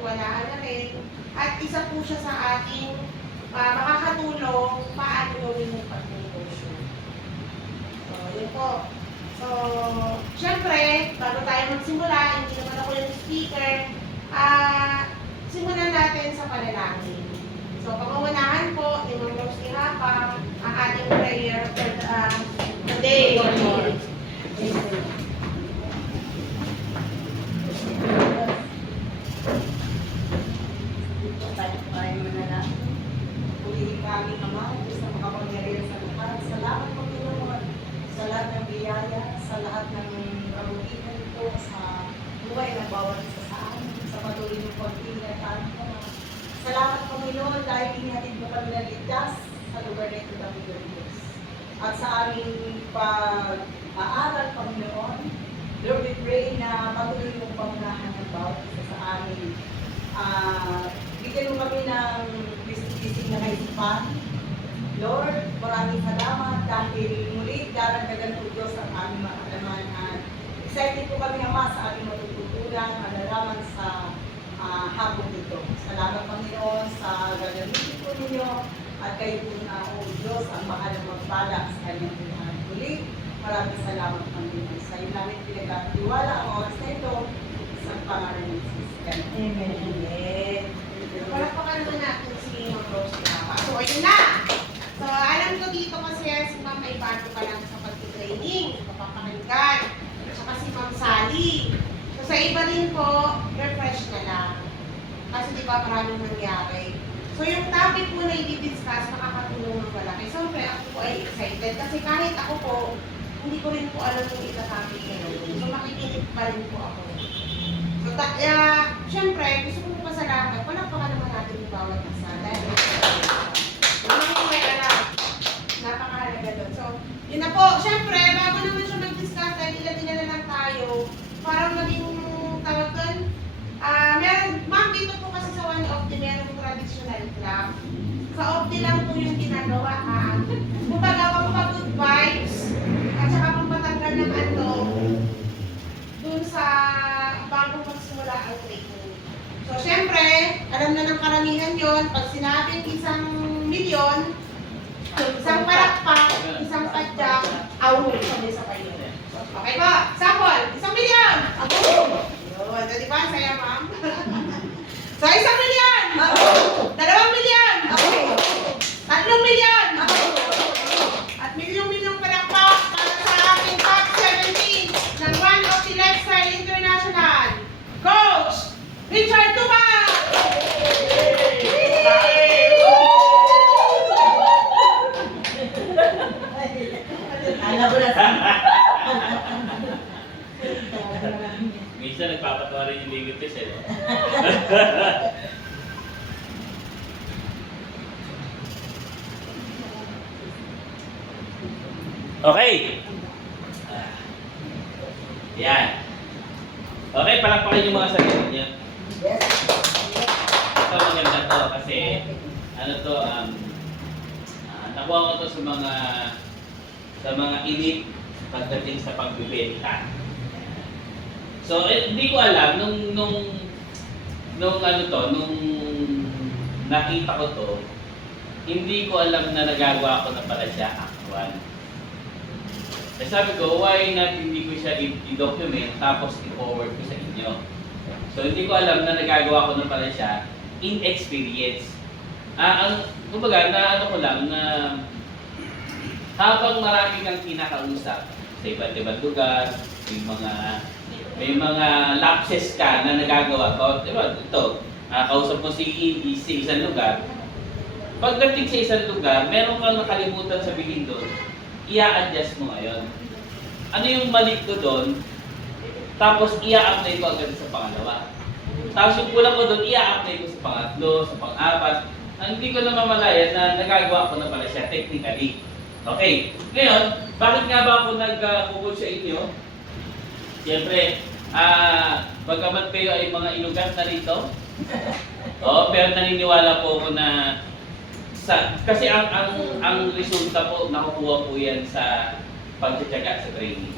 pagkakatiwalaan na rin. At isa po siya sa ating makakatulong paano gawin yung pag-negosyo. So, yun po. So, syempre, bago tayo magsimula, hindi naman ako yung speaker, simulan natin sa panalangin. So, pangungunahan po, ni Ma'am Rose Ihapa, ang ating prayer for the day. Tayo na lang. Purihin kami naman sa makapangyarihan sa lahat. Salamat Panginoon sa lahat ng biyaya, sa lahat ng kabutihan ito, sa buhay ng bawat isa sa amin, sa patuloy ng pag-ingat namin. Salamat Panginoon dahil inihatid mo kami na ligtas sa lugar na ito ng Diyos. At sa aming pag-aaral Panginoon, Lord, we pray na patuloy mong pangunahan ng bawat isa sa amin. Bigyan mo kami ng bisig na kaisipan. Lord, maraming salamat dahil muli daragdagan po Diyos ang aming makalaman at excited po kami Ama sa aming matututunan, malalaman sa hapon ito. Salamat Panginoon sa gagamitin po ninyo at kayo po na o Diyos ang mahal na magpala sa kanyang buhay. Muli, maraming salamat Panginoon. Sa iyo namin pinagkatiwala ang oras na ito sa pangalan ng Jesus. Amen. Amen. Palakpakan mo natin si Ma'am Rose Ihapa. So, ayun na! So, alam ko dito kasi si Ma'am ay bago pa lang sa pag-training, papapakinggan, at saka si Ma'am Sally. So, sa iba din po, refresh na lang. Kasi di ba maraming nangyari. So, yung topic po na i-discuss, makakatulong ng malaki. Siyempre, ako po ay excited kasi kahit ako po, hindi ko rin po alam kung ita-topic yun. So, makikinig pa rin po ako. So, siyempre, gusto ko po pasalamat. Palakpakan naman natin yung bawat isa. Dahil may alam. Napakahalaga doon. So, yun na po. Siyempre, bago naman siya mag-discuss, dahil ilan na lang tayo, parang maging tawag doon. Ma'am, dito po kasi sa One of the merong traditional club. Sa Opti lang po yung ginagawa ha. Kumbaga, good vibes, at saka pampatanggal ng ano, dun sa bago magsimula ang training. So, syempre, alam na ng karamihan yon pag sinabing 1,000,000, isang palakpak, isang padyak, awol, sabi sa kayo. Okay po, sample, 1,000,000! Awol! Yun, so, diba, saya ma'am? So, 1,000,000! 2,000,000! 3,000,000! At milyong-milyong palakpak para sa aking top 17 ng One of the Lifestyle International, Coach Richard Tuba! Alam ko na Minsan nagpapatawa rin yung legal test eh. Okay. Yan. Okay, palakpakin yung mga sarili niyo. Yes. Ito maganda to kasi ano to, nakuha ko to sa mga elite pagdating sa pagbibenta. So, hindi ko alam nung nakita ko to, hindi ko alam na nagagawa ko na pala siya actual. Eh sabi ko, why not hindi ko siya i-document tapos i-forward ko sa inyo. So, hindi ko alam na nagagawa ko na pala siya in experience. Kumbaga, ko lang na habang marami kang kinakausap sa iba't ibang lugar, may mga lapses ka na nagagawa ko. Diba, ito, kausap mo si isang lugar. Pagdating sa isang lugar, meron kang nakalimutan sabihin doon, i-a-adjust mo ngayon. Ano yung mali ko doon? Tapos i-a-apply ko agad sa pangalawa. Tapos yung kulang ko doon, i-a-apply ko sa pangatlo, sa pang-apat. Hindi ko na mamalayan na nagagawa ko na pala siya technically. Okay. Ngayon, bakit nga ba ako nag-focus sa inyo? Siyempre, bagamat kayo ay mga inugat na rito, pero naniniwala po ako na kasi ang resulta po nakukuha po yan sa pagtsatsaga sa training.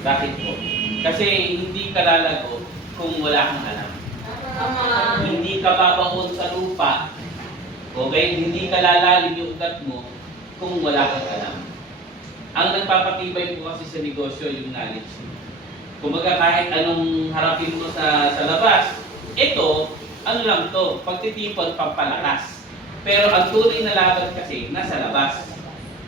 Bakit po? Kasi hindi ka lalago kung wala kang alam. Hindi ka babaon sa lupa, okay, hindi ka lalalim yung ugat mo kung wala kang alam. Ang nagpapatibay po kasi sa negosyo yung knowledge. Kumbaga kahit anong harapin mo sa labas, ito, ano lang to, pagtitipon, pampalakas. Pero ang tunay na laban kasi nasa labas.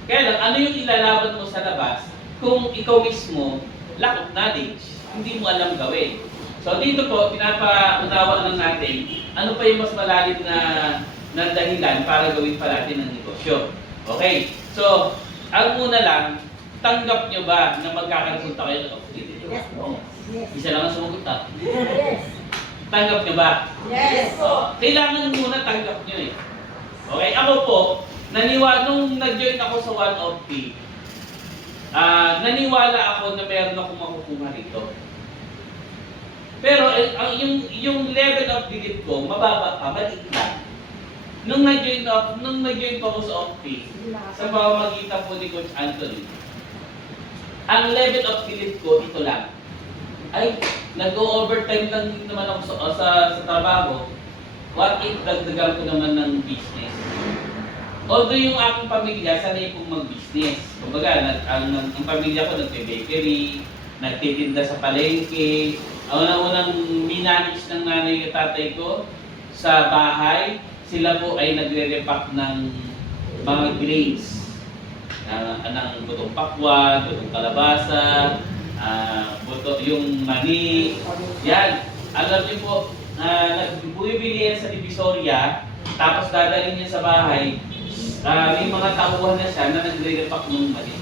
Kaya lang, ano yung ilalaban mo sa labas kung ikaw mismo lack of knowledge, hindi mo alam gawin. So dito po, pinapaunawa lang natin ano pa yung mas malalim na dahilan para gawin pa natin ang negosyo. Okay, so ang muna lang, tanggap nyo ba na magkakaroon kayo ng opportunity? Yes po. Yes. Isa lang ang sumagot ha. Yes. Tanggap nyo ba? Yes. Kailangan muna tanggap nyo eh. Okay, ako po, nung nag-join ako sa One of P, naniwala ako na meron akong makukuha rito. Pero yung level of belief ko, mababa pa, maliit lang. Nung nag-join po ako sa OP, sa pamamagitan po ni Coach Anthony, ang level of belief ko, ito lang. Ay, nag-overtime lang din naman ako sa trabaho. What if dagdagan ko naman ng business? Although yung aking pamilya, sanay pong mag-business. Kumbaga, ang pamilya ko nagpe-bakery, nagtitinda sa palengke. Ang unang minanage ng nanay at tatay ko sa bahay, sila po ay nagre-repack ng mga grains. Ng butong pakwan, butong kalabasa, yung mani. Yan. Alam niyo po, bumibili yan sa Divisoria, tapos dadalhin niya sa bahay. May mga tauhan na siya na nagre-repack ng mani.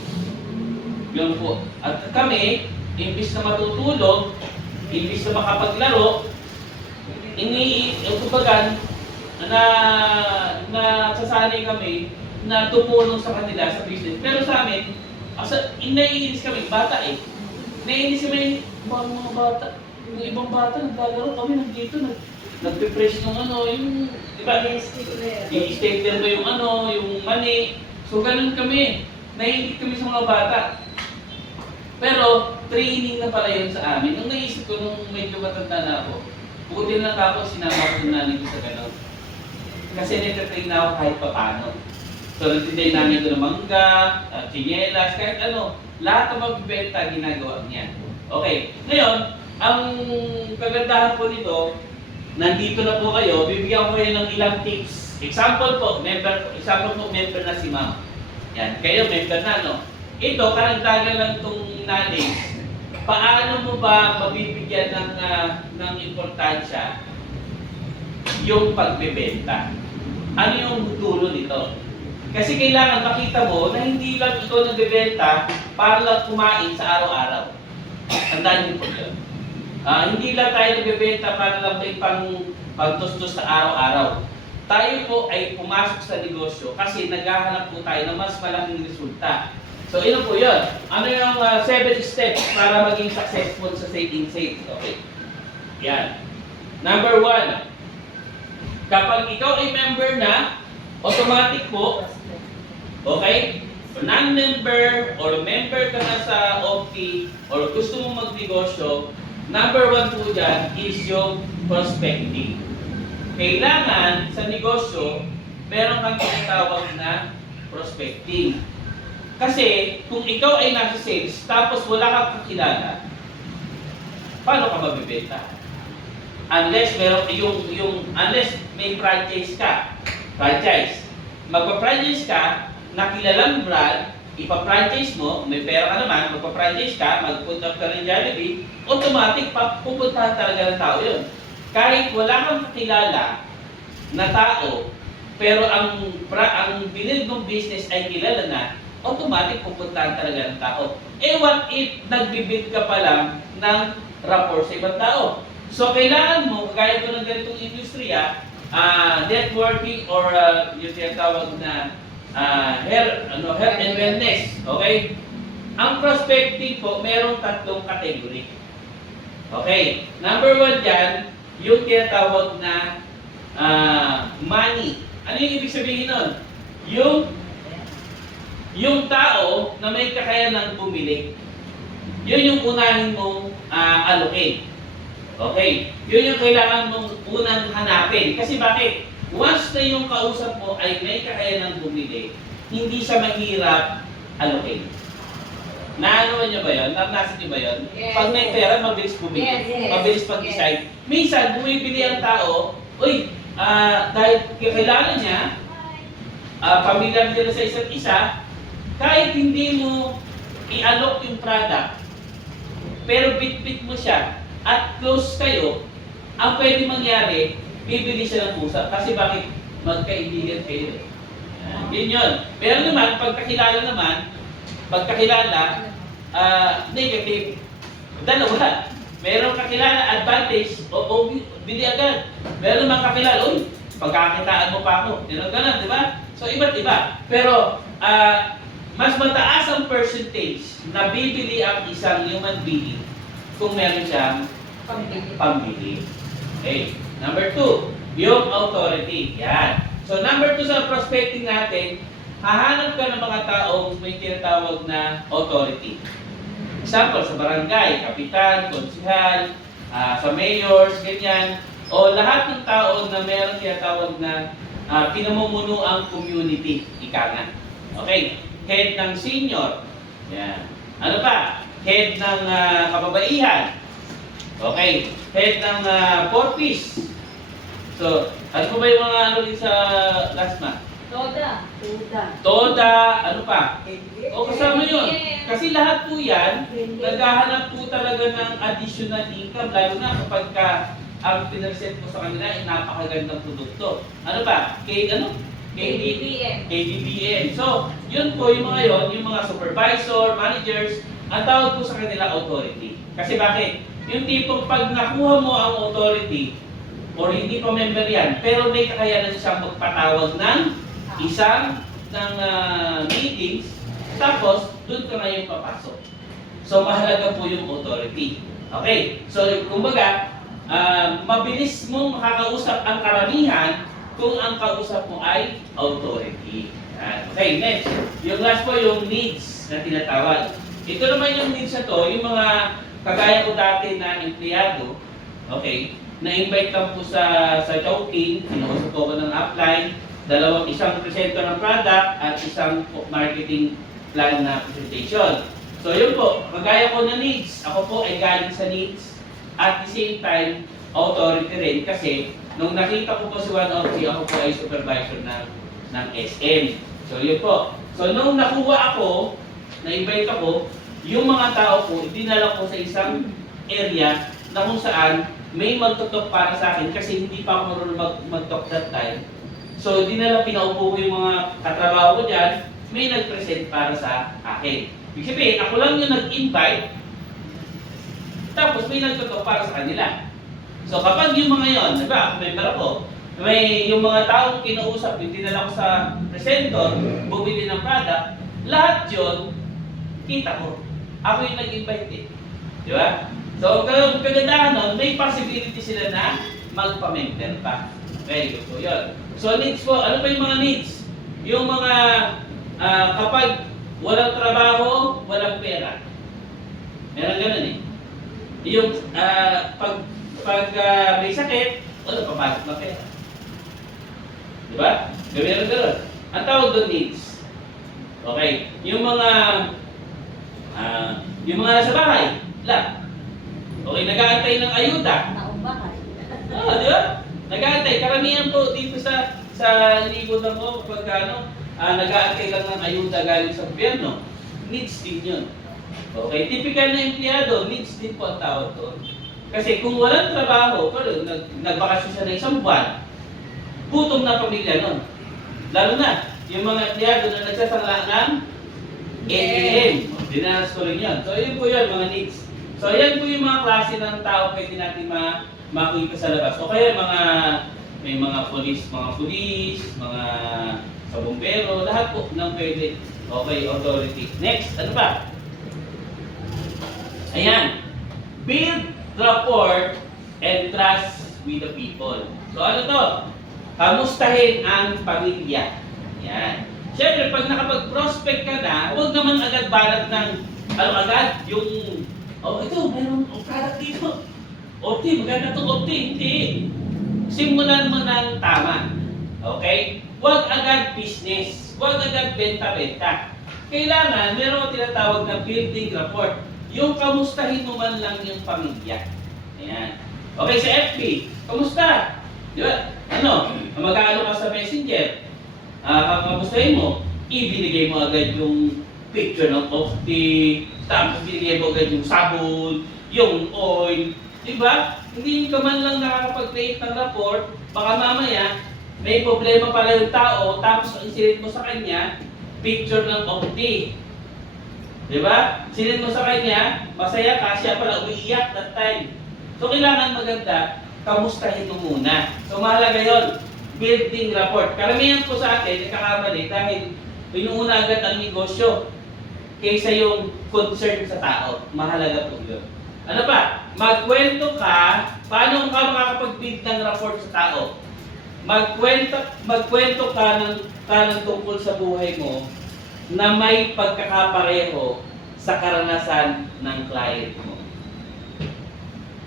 Yun po. At kami, imbis na matutulog, imbis na makapaglaro, kumbaga, sasanay kami na tumulong sa kanila sa business. Pero sa amin, naiinis kami, bata eh. Naiinis kami, mga bata. Yung ibang bata, naglalaro kami nandito, nagpe-press ng yung, di ba? I-stapler mo yung mani. So, ganun kami. Naiinis kami sa mga bata. Pero, training na pala yun sa amin. Nung naisip ko, nung medyo matanda na ako, buti lang ako, sinama ko namin ko sa gano'n. Kasi nagtatrain na ako kahit paano. So, nagtinday namin ito ng mangga, chinelas, kahit ano. Lahat ng magbibenta, ginagawa niya. Okay. Ngayon, ang kagandahan po nito, nandito na po kayo, bibigyan ko kayo ng ilang tips. Example po, member na si ma'am. Yan, kayo member na, no? Ito, karagdagan lang itong knowledge. Paano mo ba mabibigyan ng importansya yung pagbebenta? Ano yung dulo nito? Kasi kailangan makita mo na hindi lang ikaw nagbebenta para lang kumain sa araw-araw. Tandaan niyo po yun. Hindi lang tayo nagbebenta para lang may pagtustos sa araw-araw. Tayo po ay pumasok sa negosyo kasi naghahanap po tayo ng mas malaking resulta. So, ino po yun. Ano yung 7 steps para maging successful sa saving sales? Okay. Yan. Number 1. Kapag ikaw ay member na, automatic po, okay? Non-member or member ka na sa OP or gusto mong magnegosyo, number 1 po dyan is yung prospecting. Kailangan sa negosyo, meron kang tinatawag na prospecting. Kasi kung ikaw ay nasa sales tapos wala kang kakilala, paano ka mabibenta? Unless unless may franchise ka. Magpa-franchise ka, nakilalang brand, ipa-franchise mo, may pera ka naman, magpa-franchise ka, mag-put up ka ng Jollibee, automatic pupuntahan talaga ng tao yun. Kahit wala kang kakilala na tao, pero ang binid mong business ay kilala na, automatic pupuntahan talaga ng tao. Eh what if nagbibid ka pa lang ng rapport sa ibang tao? So kailangan mo, kagaya ko ng ganitong industriya, networking or yung tinatawag na health and wellness. Okay? Ang prospecting po, merong 3 category. Okay? Number 1 dyan, yung tinatawag na money. Ano yung ibig sabihin nun? Yung tao na may kakayanang bumili, yun yung unahin mong allocate. Okay, yun yung kailangan mong unang hanapin. Kasi bakit? Once na yung kausap mo ay may kakayanang bumili, hindi siya mahirap allocate. Naano niyo ba yun? Naranasan niyo ba yun? Yes. Pag may pera, mabilis bumili. Yes, yes. Mabilis pag-decide. Minsan, bumibili ang tao, uy, dahil kakilala niya, pamilyar nila sa isa't isa, kahit hindi mo i-allok yung product, pero bit-bit mo siya, at close kayo, ang pwede mangyari, bibili siya ng pusa. Kasi bakit? Magkaibigan kayo. Yun yun. Pero naman, pagkakilala, negative. Dalawa. Meron kakilala, advantage, o bili agad. Meron naman kakilala, uy, pagkakitaan mo pa ako. Ganun, di ba? So, iba't iba. Pero, mas mataas ang percentage na bibili ang isang human being kung meron siyang pambili. Okay. Number 2, yung authority. Yan. So, number 2 sa prospecting natin, hahanap ka ng mga taong may tinatawag na authority. Example, sa barangay, kapitan, konsihal, sa mayors, ganyan. O lahat ng tao na meron tinatawag na pinamumuno ang community. Ika nga. Okay. Head ng senior. Yan. Ano pa? Head ng kababaihan. Okay. Head ng porpis. So, ano po ba yung mga ano din sa last month? Toda, ano pa? O kasama yun. Kasi lahat po yan, naghahanap po talaga ng additional income, lalo na kapag ang pinresent mo sa kanila ay napakagandang produkto. Ano pa? KBBM. So, yun po yung mga yon, yung mga supervisor, managers, ang tawag po sa kanila authority. Kasi bakit? Yung tipong pag nakuha mo ang authority, or hindi pa member yan, pero may kakayanan siyang magpatawag ng isang meetings, tapos doon ka ngayon papasok. So, mahalaga po yung authority. Okay? So, kumbaga, mabilis mong makakausap ang karamihan kung ang kausap mo ay authority. Yan. Okay, next. Yung last po, yung needs na tinatawag. Ito naman yung needs na to, yung mga kagaya ko dati na empleyado, okay, na-invite lang po sa Chowking, sinuusap ko ng upline, isang presenter ng product at isang marketing plan na presentation. So yun po, kagaya ko na needs, ako po ay galing sa needs, at the same time, authority rin kasi nung nakita ko po si 103, ako po ay supervisor ng SM. So yun po. So nung nakuha ako, na-invite ako, yung mga tao po, dinala ko sa isang area na kung saan may magtutok para sa akin kasi hindi pa ako marunong mag-talk that time. So dinala, pinaupo ko yung mga katrabaho ko dyan, may nag-present para sa akin. Ibig sabihin, ako lang yung nag-invite, tapos may nagtutok para sa kanila. So kapag yung mga yon, diba, ako member ako, may yung mga taong kinausap, yung dinala ko sa presenter, bumili ng product, lahat yun, kita ko. Ako yung nag-invite eh. Di ba? So, ang kagandahan nun, may possibility sila na magpa-member pa. Very good po yun. So, needs po, ano pa yung mga needs? Yung mga, kapag walang trabaho, walang pera. Meron ganun eh. Yung, pag may sakit, wala papasok na pera. Di ba? Meron ganun. Ang tawag doon needs. Okay. Yung mga nasa bahay, lang. Okay, nag-aantay ng ayuda. Di ba? Nag-aantay. Karamihan po dito sa libutan mo, kapag nag-aantay lang ng ayuda galing sa gobyerno, needs din yun. Okay, typical na empleyado, needs din po ang tawag doon. Kasi kung walang trabaho, pero nagbakasyon siya ng isang buwan, gutom na pamilya nun. Lalo na, yung mga empleyado na nagsasangla ng ATM. Dinanas ko rin yun. So, yun po yun, mga needs. So, yan po yung mga klase ng tao pwede natin makikita sa labas. O kaya may mga pulis, mga sa bumbero, lahat po ng pwede. Okay, authority. Next, ano ba? Ayan. Build rapport and trust with the people. So, ano to? Kamustahin ang pamilya. Yan. Siyempre, pag nakapag-prospect ka na, huwag naman agad balat ng, agad, yung, ito, meron product dito. OT, maganda itong OT. Hindi. Simulan mo ng tama. Okay? Huwag agad business. Huwag agad benta-benta. Kailangan, meron ko tinatawag na building rapport. Yung kamustahin mo man lang yung pamilya. Ayan. Okay, sa FB, kamusta? Di ba? Ano? Mag-aalo ka sa messenger. Kamustahin mo? Ibinigay mo agad yung picture ng OT, tapos binigay mo agad yung sabon, yung oil. Di ba? Hindi ka man lang nakakapag-create ng report, baka mamaya, may problema pala yung tao, tapos ang sinend mo sa kanya, picture ng OT. Di ba? Sinend mo sa kanya, masaya ka, siya pala umiiyak that time. So, kailangan maganda, kamustahin mo muna. So, mahalaga yun, building rapport. Karamihan ko sa atin, nakakamali dahil pinuuna agad ang negosyo kaysa yung concern sa tao. Mahalaga po yun. Ano pa? Magkwento ka, paano ka makakapag-build ng rapport sa tao? Magkwento ka ng tungkol sa buhay mo na may pagkakapareho sa karanasan ng client mo.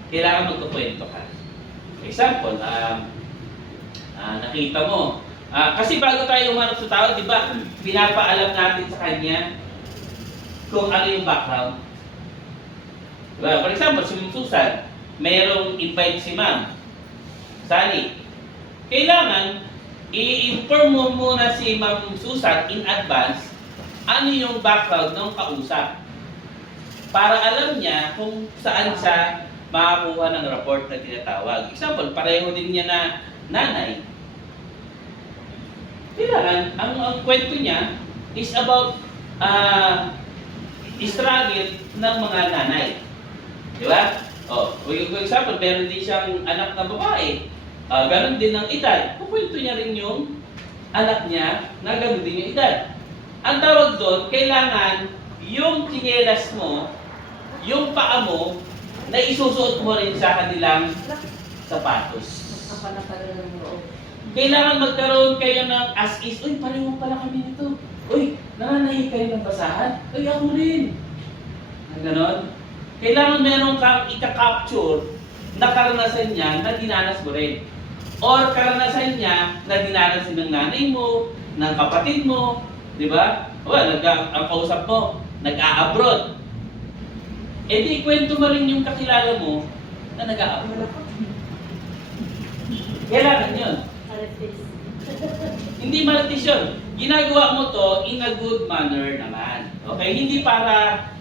Kailangan magkukwento ka. Example, nakita mo. Kasi bago tayo umarap sa tao, di ba, pinapaalam natin sa kanya kung ano yung background. Diba? For example, si Ma'am Susan, mayroong invite si Ma'am Sally. Kailangan, i-inform mo muna si Ma'am Susan in advance ano yung background ng kausap. Para alam niya kung saan siya makakuha ng report na tinatawag. Example, pareho din niya na nanay. Kailangan, ang kwento niya is about struggle ng mga nanay. Di ba? For example, meron din siyang anak na babae. Ganon din ang edad. Kukwento niya rin yung anak niya na ganon din yung edad. Ang tawag doon, kailangan yung tsinelas mo, yung paa mo, na isusuot mo rin sa kanilang sapatos. Ang panatagal ng loob. Kailangan magkaroon kayo ng as is. Uy, pareho pala kami nito. Uy, nananahi kayo ng basahan. Uy, ako rin. Ganon. Kailangan meron kang ika-capture na karanasan niya na dinanas mo rin. Or karanasan niya na dinanas ng nanay mo, ng kapatid mo. Di ba? Well, ang kausap mo, nag-a-abroad. E di, kwento mo rin yung kakilala mo na nag-a-abroad. Kailangan yun. Hindi malatis yun. Ginagawa mo to in a good manner naman. Okay? Hindi para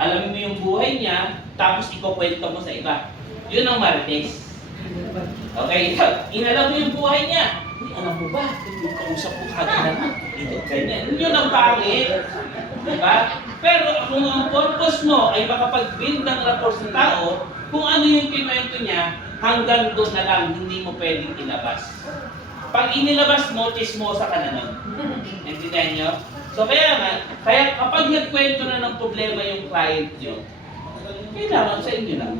alamin mo yung buhay niya, tapos ikukwento mo sa iba. Yun ang marites. Okay? Inalam mo yung buhay niya. Uy, alam mo ba? Yung kausap ko kagad naman. Ito, ganyan. Yun ang pangit. Diba? Pero kung ang purpose mo ay makapag-build ng rapport sa tao, kung ano yung kinuwento niya, hanggang doon na lang, hindi mo pwedeng ilabas. Pag inilabas mo, chismosa ka na nun. Intindihan nyo? So kaya kapag nagkwento na ng problema yung client nyo, kailangan sa inyo lang.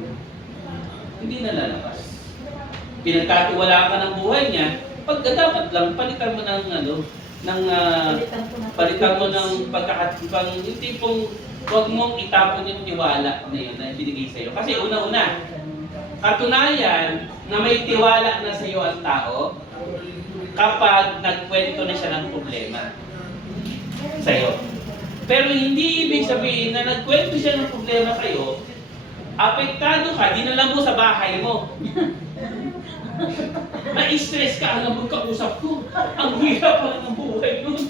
Hindi na lalabas. Pinagkatiwalaan ka ng buhay niya, dapat lang palitan mo palitan mo ng pagkakatipang, yung tipong huwag mong itapon yung tiwala na yun na binigay sa'yo. Kasi una-una, katunayan na may tiwala na sa'yo ang tao kapag nagkwento na siya ng problema sa'yo. Pero hindi ibig sabihin na nagkwento siya ng problema sa'yo, apektado ka, dinala mo sa bahay mo. Na-stress ka, alam mo, kausap ko. Ang hirap pala ng buhay nun.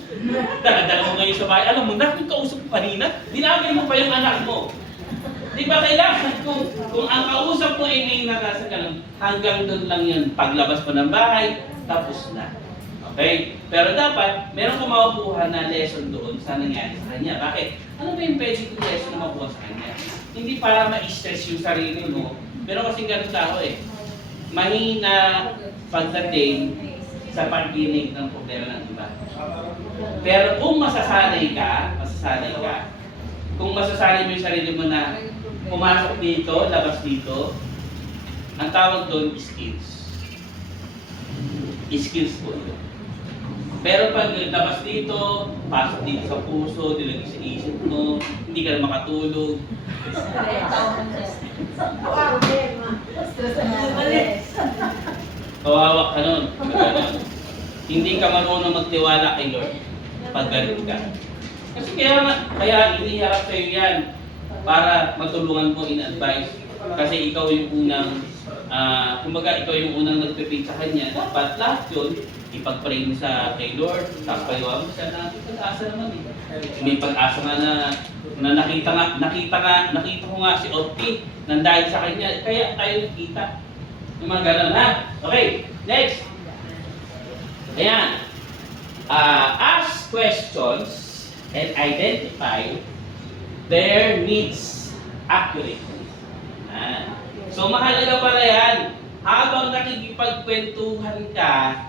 Dala-dala mo ngayon sa bahay. Alam mo, yung kausap ko kanina, dinamay mo pa yung anak mo. Di ba kailangan kung ang kausap mo ay may narasa ka lang, hanggang doon lang yun. Paglabas mo ng bahay, tapos na. Okay? Pero dapat, meron kang makukuha na lesson doon sa nangyari sa kanya. Bakit? Ano ba yung pwede kong lesson na makuha sa kanya? Hindi para ma-stress yung sarili mo. Pero kasi ganun tao eh. Mahina pagdating sa pagdinig ng problema ng iba. Pero kung masasanay ka, kung masasanay mo yung sarili mo na pumasok dito, labas dito, ang tawag doon is skills. Skills po yun. Pero pag labas dito, pasok dito sa puso, dilagay sa isip mo, hindi ka na makatulog. Kawawa ka nun. Ganun. Hindi ka marunong magtiwala kay Lord pag ganun ka. Kasi kaya iniharap sa'yo yan para matulungan mo in advice. Kasi ikaw yung unang, kumbaga ikaw yung unang nagpipig sa Kanya. Dapat lahat yun, ipag-pray mo sa kay Lord, tapos payuhan mo siya na pag-asa naman eh. May pag-asa nga na nakita ko nga si Opti nang dahil sa Kanya, kaya tayo nakita. Yung mga ganun ha. Okay, next. Ayan. Ask questions and identify their needs accurately. So mahalaga pala yan. Habang nakikipagkwentuhan ka,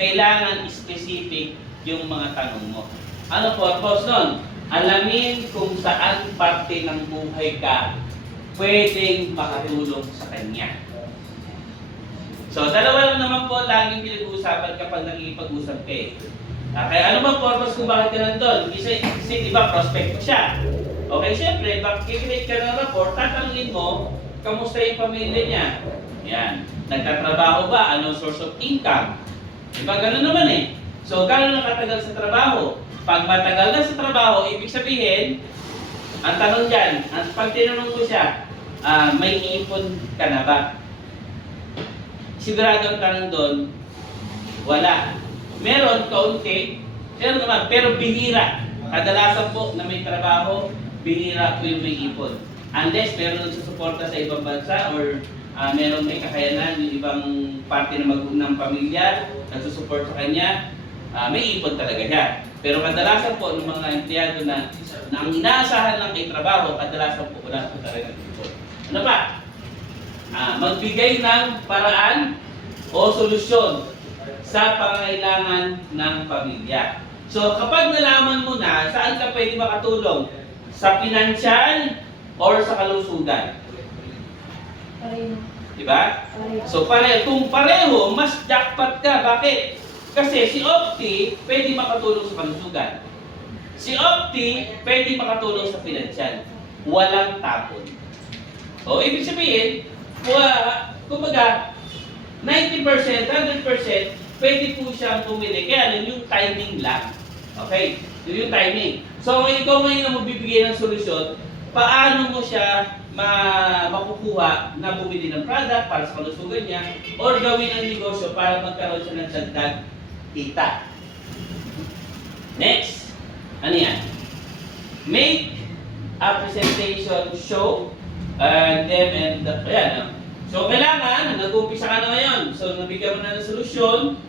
kailangan specific yung mga tanong mo. Ano purpose nun? Alamin kung saan parte ng buhay ka pwedeng makatulong sa kanya. So, dalawa lang naman po laging pinag-uusapan kapag nakikipag-usap ka eh. Kaya ano bang purpose kung bakit ka nandun? Kasi di ba, prospect mo siya. Okay, syempre, pag kikreate ka ng rapport, tatanungin mo, kamusta yung pamilya niya? Yan. Nagtatrabaho ba? Anong source of income? Di ba, ganun naman eh. So, gano'n nakatagal sa trabaho? Pag matagal na sa trabaho, ibig sabihin, ang tanong dyan, pag tinanong mo siya, may ipon ka na ba? Sigurado ang tanong doon, wala. Meron, kaunti, meron naman, pero bihira. Kadalasan po na may trabaho, bihira po yung may ipon. Unless meron nagsusuporta sa ibang bansa or meron may kakayanan yung ibang parte ng pamilya, nagsusupport sa kanya, may ipon talaga siya. Pero kadalasan po ng mga empleyado na ang inaasahan lang ay trabaho, kadalasan po wala po talaga ng ipon. Ano pa? Magbigay ng paraan o solusyon sa pangailangan ng pamilya. So, kapag nalaman mo na saan ka pwede makatulong, sa pinansyal or sa kalusugan. Diba? So, kung pareho, mas jackpot ka. Bakit? Kasi si Opti pwede makatulong sa kalusugan. Si Opti pwede makatulong sa pinansyal. Walang tapon. O, ibig sabihin, kumbaga, 90%, 100%, pwede po siyang pumili. Kaya yung timing lang. Okay? Yung timing. So, ikaw ngayon na magbibigay ng solusyon, paano mo siya makukuha na bumili ng product para sa kalusugan niya or gawin ang negosyo para magkaroon siya ng dagdag kita. Next. Ano yan? Make a presentation show ayan. So, kailangan, nag-umpisa ka na ngayon. So, nabigyan mo na ng solusyon.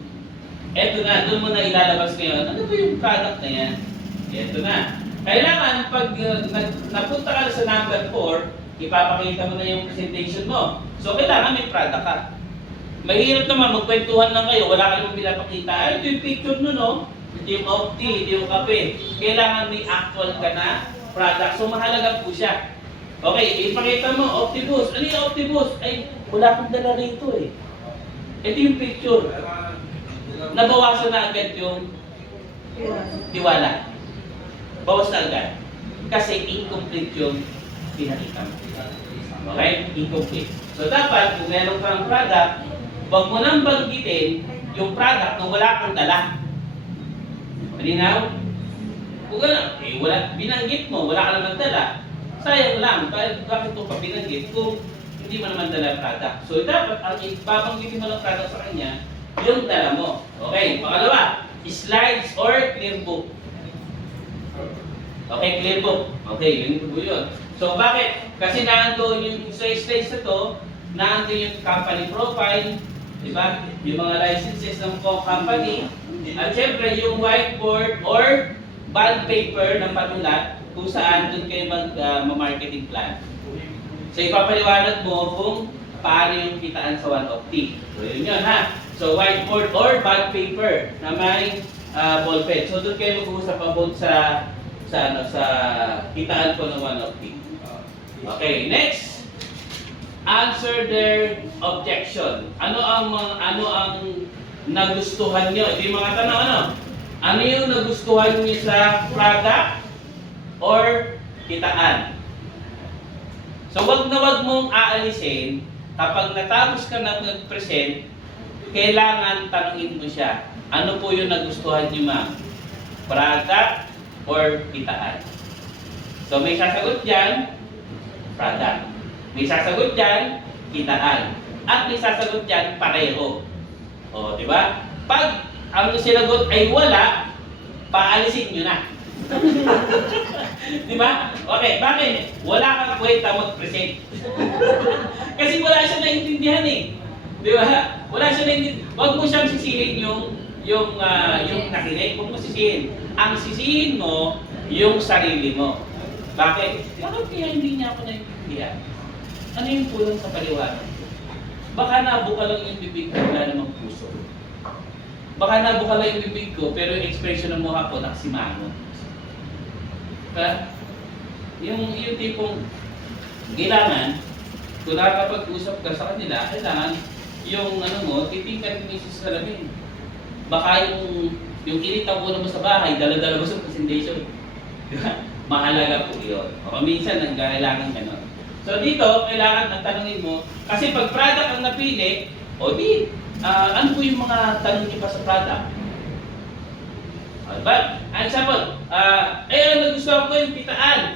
Eto na, doon mo na ilalabas ngayon. Ano ba yung product na yan? Eto na. Kailangan, pag napunta ka na sa number 4, ipapakita mo na yung presentation mo. So, kailangan may product ka. Mahirap naman, magkwentuhan lang kayo, wala ka naman pinapakita. Ito yung picture nun, no? Ito yung Opti, ito yung kape. Kailangan may actual ka na product. So, mahalaga po siya. Okay, ipakita mo, Optibus. Ano yung Optibus? Ay, wala akong dala rito eh. Ito yung picture. Nabawasan na agad yung tiwala. Bawas na agad. Kasi incomplete yung pinakita mo. Okay? Incomplete. So dapat, kung meron kang product, huwag mo nang banggitin yung product na wala kang dala. Malinaw? Kung gano'n, binanggit mo, wala ka naman dala, sayang lang. Bakit ito pa binanggit kung hindi mo naman dala product? So dapat, ang babanggitin mo ng product sa kanya, yung dala mo. Okay, pangalawa, slides or clear book. Okay, clear book. Okay, yun po yun. So bakit? Kasi naandoon yung sa slides na to, naandoon yung company profile, di ba? Yung mga licenses ng company, at syempre yung whiteboard or bond paper na panulat kung saan doon kayo mag-marketing plan. So ipapaliwanag mo kung paano yung kitaan sa one of T. So yun yun ha. So whiteboard or bond paper na may ballpen. So doon kayo mag-uusap about sa kitaan ko ng one of T. Okay, next. Answer their objection. Ano ang nagustuhan niyo? Ito yung mga tanong, ano? Ano yung nagustuhan niyo sa product or kitaan? So wag na wag mong aalisin kapag natapos ka na mag-present, kailangan tanungin mo siya. Ano po yung nagustuhan niyo, ma'am? Product or kitaan? So may sasagot diyan, product. May sasagot diyan, kitaan. At may sasagot diyan, pareho. O, di ba? Pag ang sinagot ay wala, paalisin nyo na. Di ba? Okay, bakit? Wala kang kwenta mag-present. Kasi wala siya naintindihan eh. Di ba? Wala siya naintindihan. Huwag mo siyang sisihin yung nakinig. Huwag mo sisihin. Ang sisihin mo, yung sarili mo. Bakit? Bakit kaya hindi niya ako naintindihan? Ano yung kulang sa paliwanag? Baka nabuka lang yung bibig ko, wala namang puso. Baka nabuka lang yung bibig ko, pero yung expression ng mukha ko nakasimangot. Yung tipong kailangan, kung nakakapag-usap ka sa kanila, kailangan yung ano mo, titingkan mo yung sa salamin. Baka yung init ang ulo mo sa bahay, dala-dala mo sa presentation. Mahalaga po yun. O minsan, nangkailangan gano'n. So dito, kailangan ang tanongin mo, kasi pag product ang napili, o di, ano po yung mga tanong niyo pa sa product? But, example, ang nagustuhan ko yung kitaan.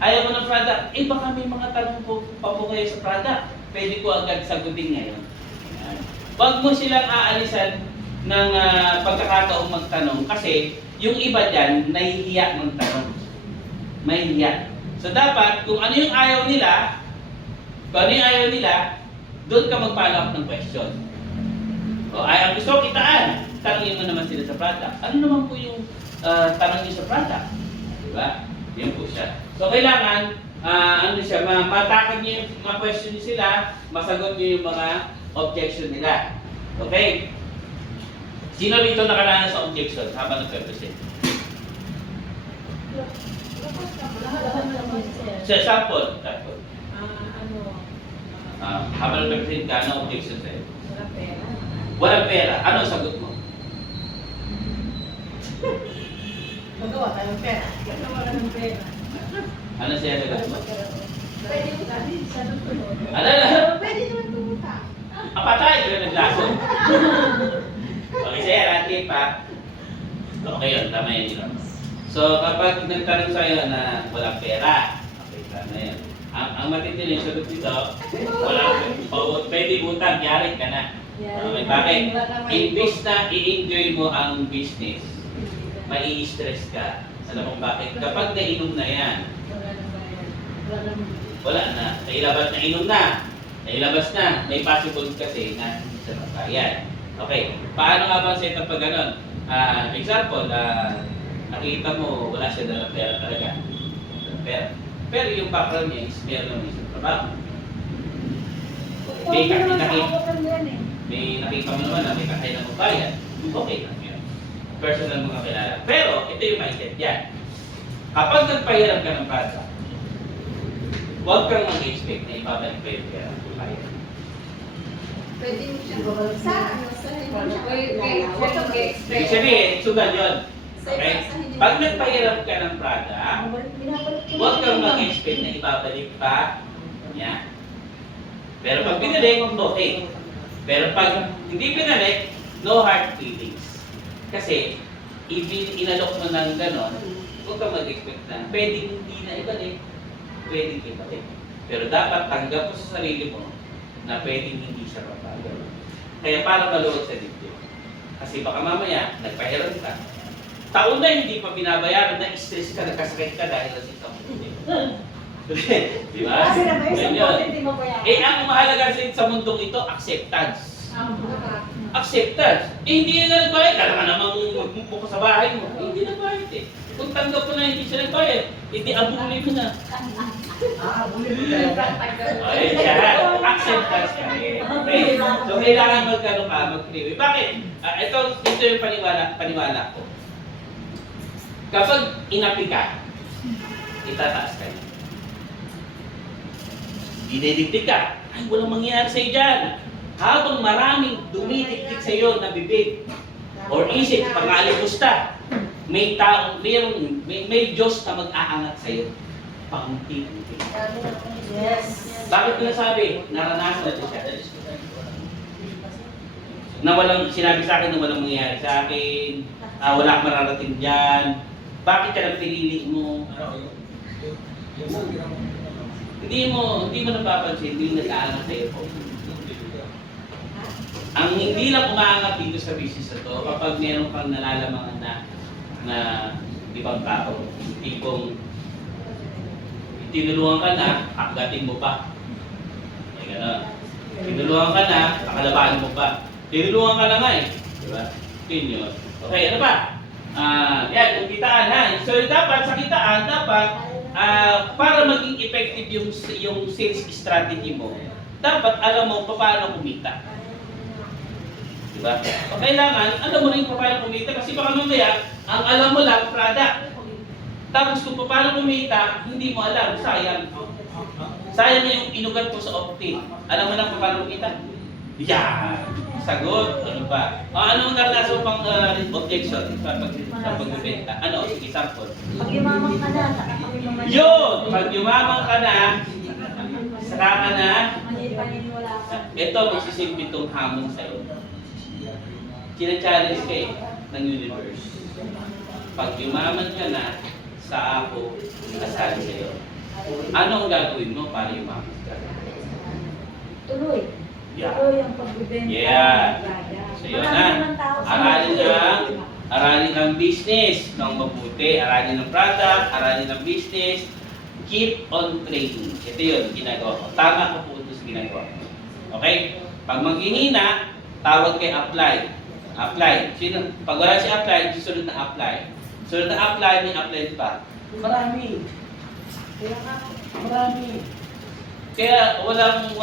Ayaw mo ng product. Baka may mga tanong po pa po kayo sa product. Pwede ko agad sagutin ngayon. Ayan. Huwag mo silang aalisan ng pagkakataong magtanong kasi yung iba dyan, nahihiya magtanong. Mahihiya. So dapat, kung ano yung ayaw nila, doon ka mag-follow up ng question. O, ang gusto ko kitaan, tanongin mo naman sila sa product. Ano naman po yung tanong niyo sa product? Diba? Yun po siya. So kailangan, matakad niyo yung mga question niyo sila, masagot niyo yung mga objection nila. Okay? Sino dito nakalanan sa objection habang nagpe-present? Sa sample. Habang nagpe-present ka, ano objection sa'yo? Walang pera. Ano ang sagot mo? Magawa tayong pera. Ano siya sagot mo? Pwede ko dati sa nagtunod. Ano? Pwede naman tumutang. Patay! Kaya naglason. Okay, sir. Ate pa. Okay yun. Tama yun. So, kapag nagtanong sa'yo na walang pera, okay, tama yun. Ang matindi yung sagot dito, pwede utang, yari ka na. Okay, bakit? Imbis na i-enjoy mo ang business, mai-stress ka. Alam mo bakit? Kapag nainom na yan, wala na. Nailabas na. May possible kasi na hindi siya magbayad. Okay, paano nga ba ang setup pag gano'n? Example, nakita mo wala siya na pera talaga. Pero yung background niya is meron naman isang trabaho. May nakita mo naman na may kakaya na magbayad. Okay lang yun. Personal mga kilala. Pero ito yung mindset yan. Kapag nagpahiram ka ng pasa, huwag kang mag-expect na ibabalik pa yung pera ng bayad. Pwede mo siyang sa Ibig sabihin, sugal yun. Okay? Pag nagpahiram ka ng product, huwag kang mag-expect na ibabalik pa niya. Pero pag binalik, okay. Pero pag hindi binalik, no hard feelings. Kasi, inalok mo ng ganon, huwag kang mag-expect na pwedeng hindi na ibalik, pwedeng ibalik. Pero dapat tanggap mo sa sarili mo na pwedeng hindi siya mabagal. Kaya para maluwag sa dibdib. Kasi baka mamaya, nagpahiram ka. Taon na hindi pa binabayaran, na-stress ka, nagkasakit ka dahil sa isang mundo. Di ba? Kasi na may isang Ganyan. bote, hindi mo bayaran. Ang mahalaga sa mundong ito, acceptance. Acceptance. Hindi na nagbayad, kailangan namang magmumpo sa bahay mo. Hindi nagbayad eh. Kung tanggap mo na hindi siya nagbayad, hindi abuli mo na. Abuli mo talaga. Ay, siya. Acceptance ka eh. Okay? So, kailangan mag-freeway. Bakit? Ito yung paniwala ko. Kapag inapi ka, itataas ka niya. Dinidikdik ka, walang mangyayari sa'yo dyan. Habang maraming dumidikdik sa'yo na bibig, Or isip, pangalipusta. May tao, may Diyos na mag-aangat sa'yo. Paunti-unti. Yes. Bakit ko nasabi? Naranasan natin siya. Na walang, sinabi sa akin na walang mangyayari sa akin, wala akong mararating dyan. Bakit ka nang pinili mo? Hindi mo napapansin, hindi nag-aangat sa iyo po. Ang hindi lang umaangat dito sa business na to, kapag meron kang nalalamangan na ibang tao, tipong tinulungan ka na, akgatin mo pa. Ay gano'n. Tinulungan ka na, akalabahan mo pa. Tinulungan ka na nga eh. Diba? Yun yun. Okay, ano pa? Yan, yung kitaan ha. So dapat sa kitaan, para maging effective yung sales strategy mo, dapat alam mo paano kumita. Diba? O kailangan, alam mo rin paano kumita kasi baka mamaya, ang alam mo lang, product. Tapos kung paano kumita, hindi mo alam, sayang. Sayang na yung inugat mo sa Opti. Alam mo lang paano kumita? Yan! Sagot! Ano ba? Ano ang naranasan mo pang objection sa pagbibenta? Ano? Sige, sample. Pag yumamang ka na, saka pag yumamang Yun! Pag yumamang ka na, saka ka na, paniniwala ka. ito, magsisilbi itong hamon sa'yo. Sina-challenge ka eh, ng universe. Pag yumaman ka na, sa ako, kasali sa'yo. Ano ang gagawin mo para yumaman ka? Tuloy. Yeah. Tuloy ang pagbibenta. Yeah. Gaya. So yun Marami na. naman tao sa Aralin ang business ng mabuti. Aralin ang product, aralin ang business. Keep on training. Ito yun, ginagawa ko. Tama ka po ito sa ginagawa ko. Okay? Pag maghihina, tawag kay apply. Apply. Sino? Pag wala si apply, susunod na apply. Susunod na apply, may apply pa. Marami. Marami. Kaya walang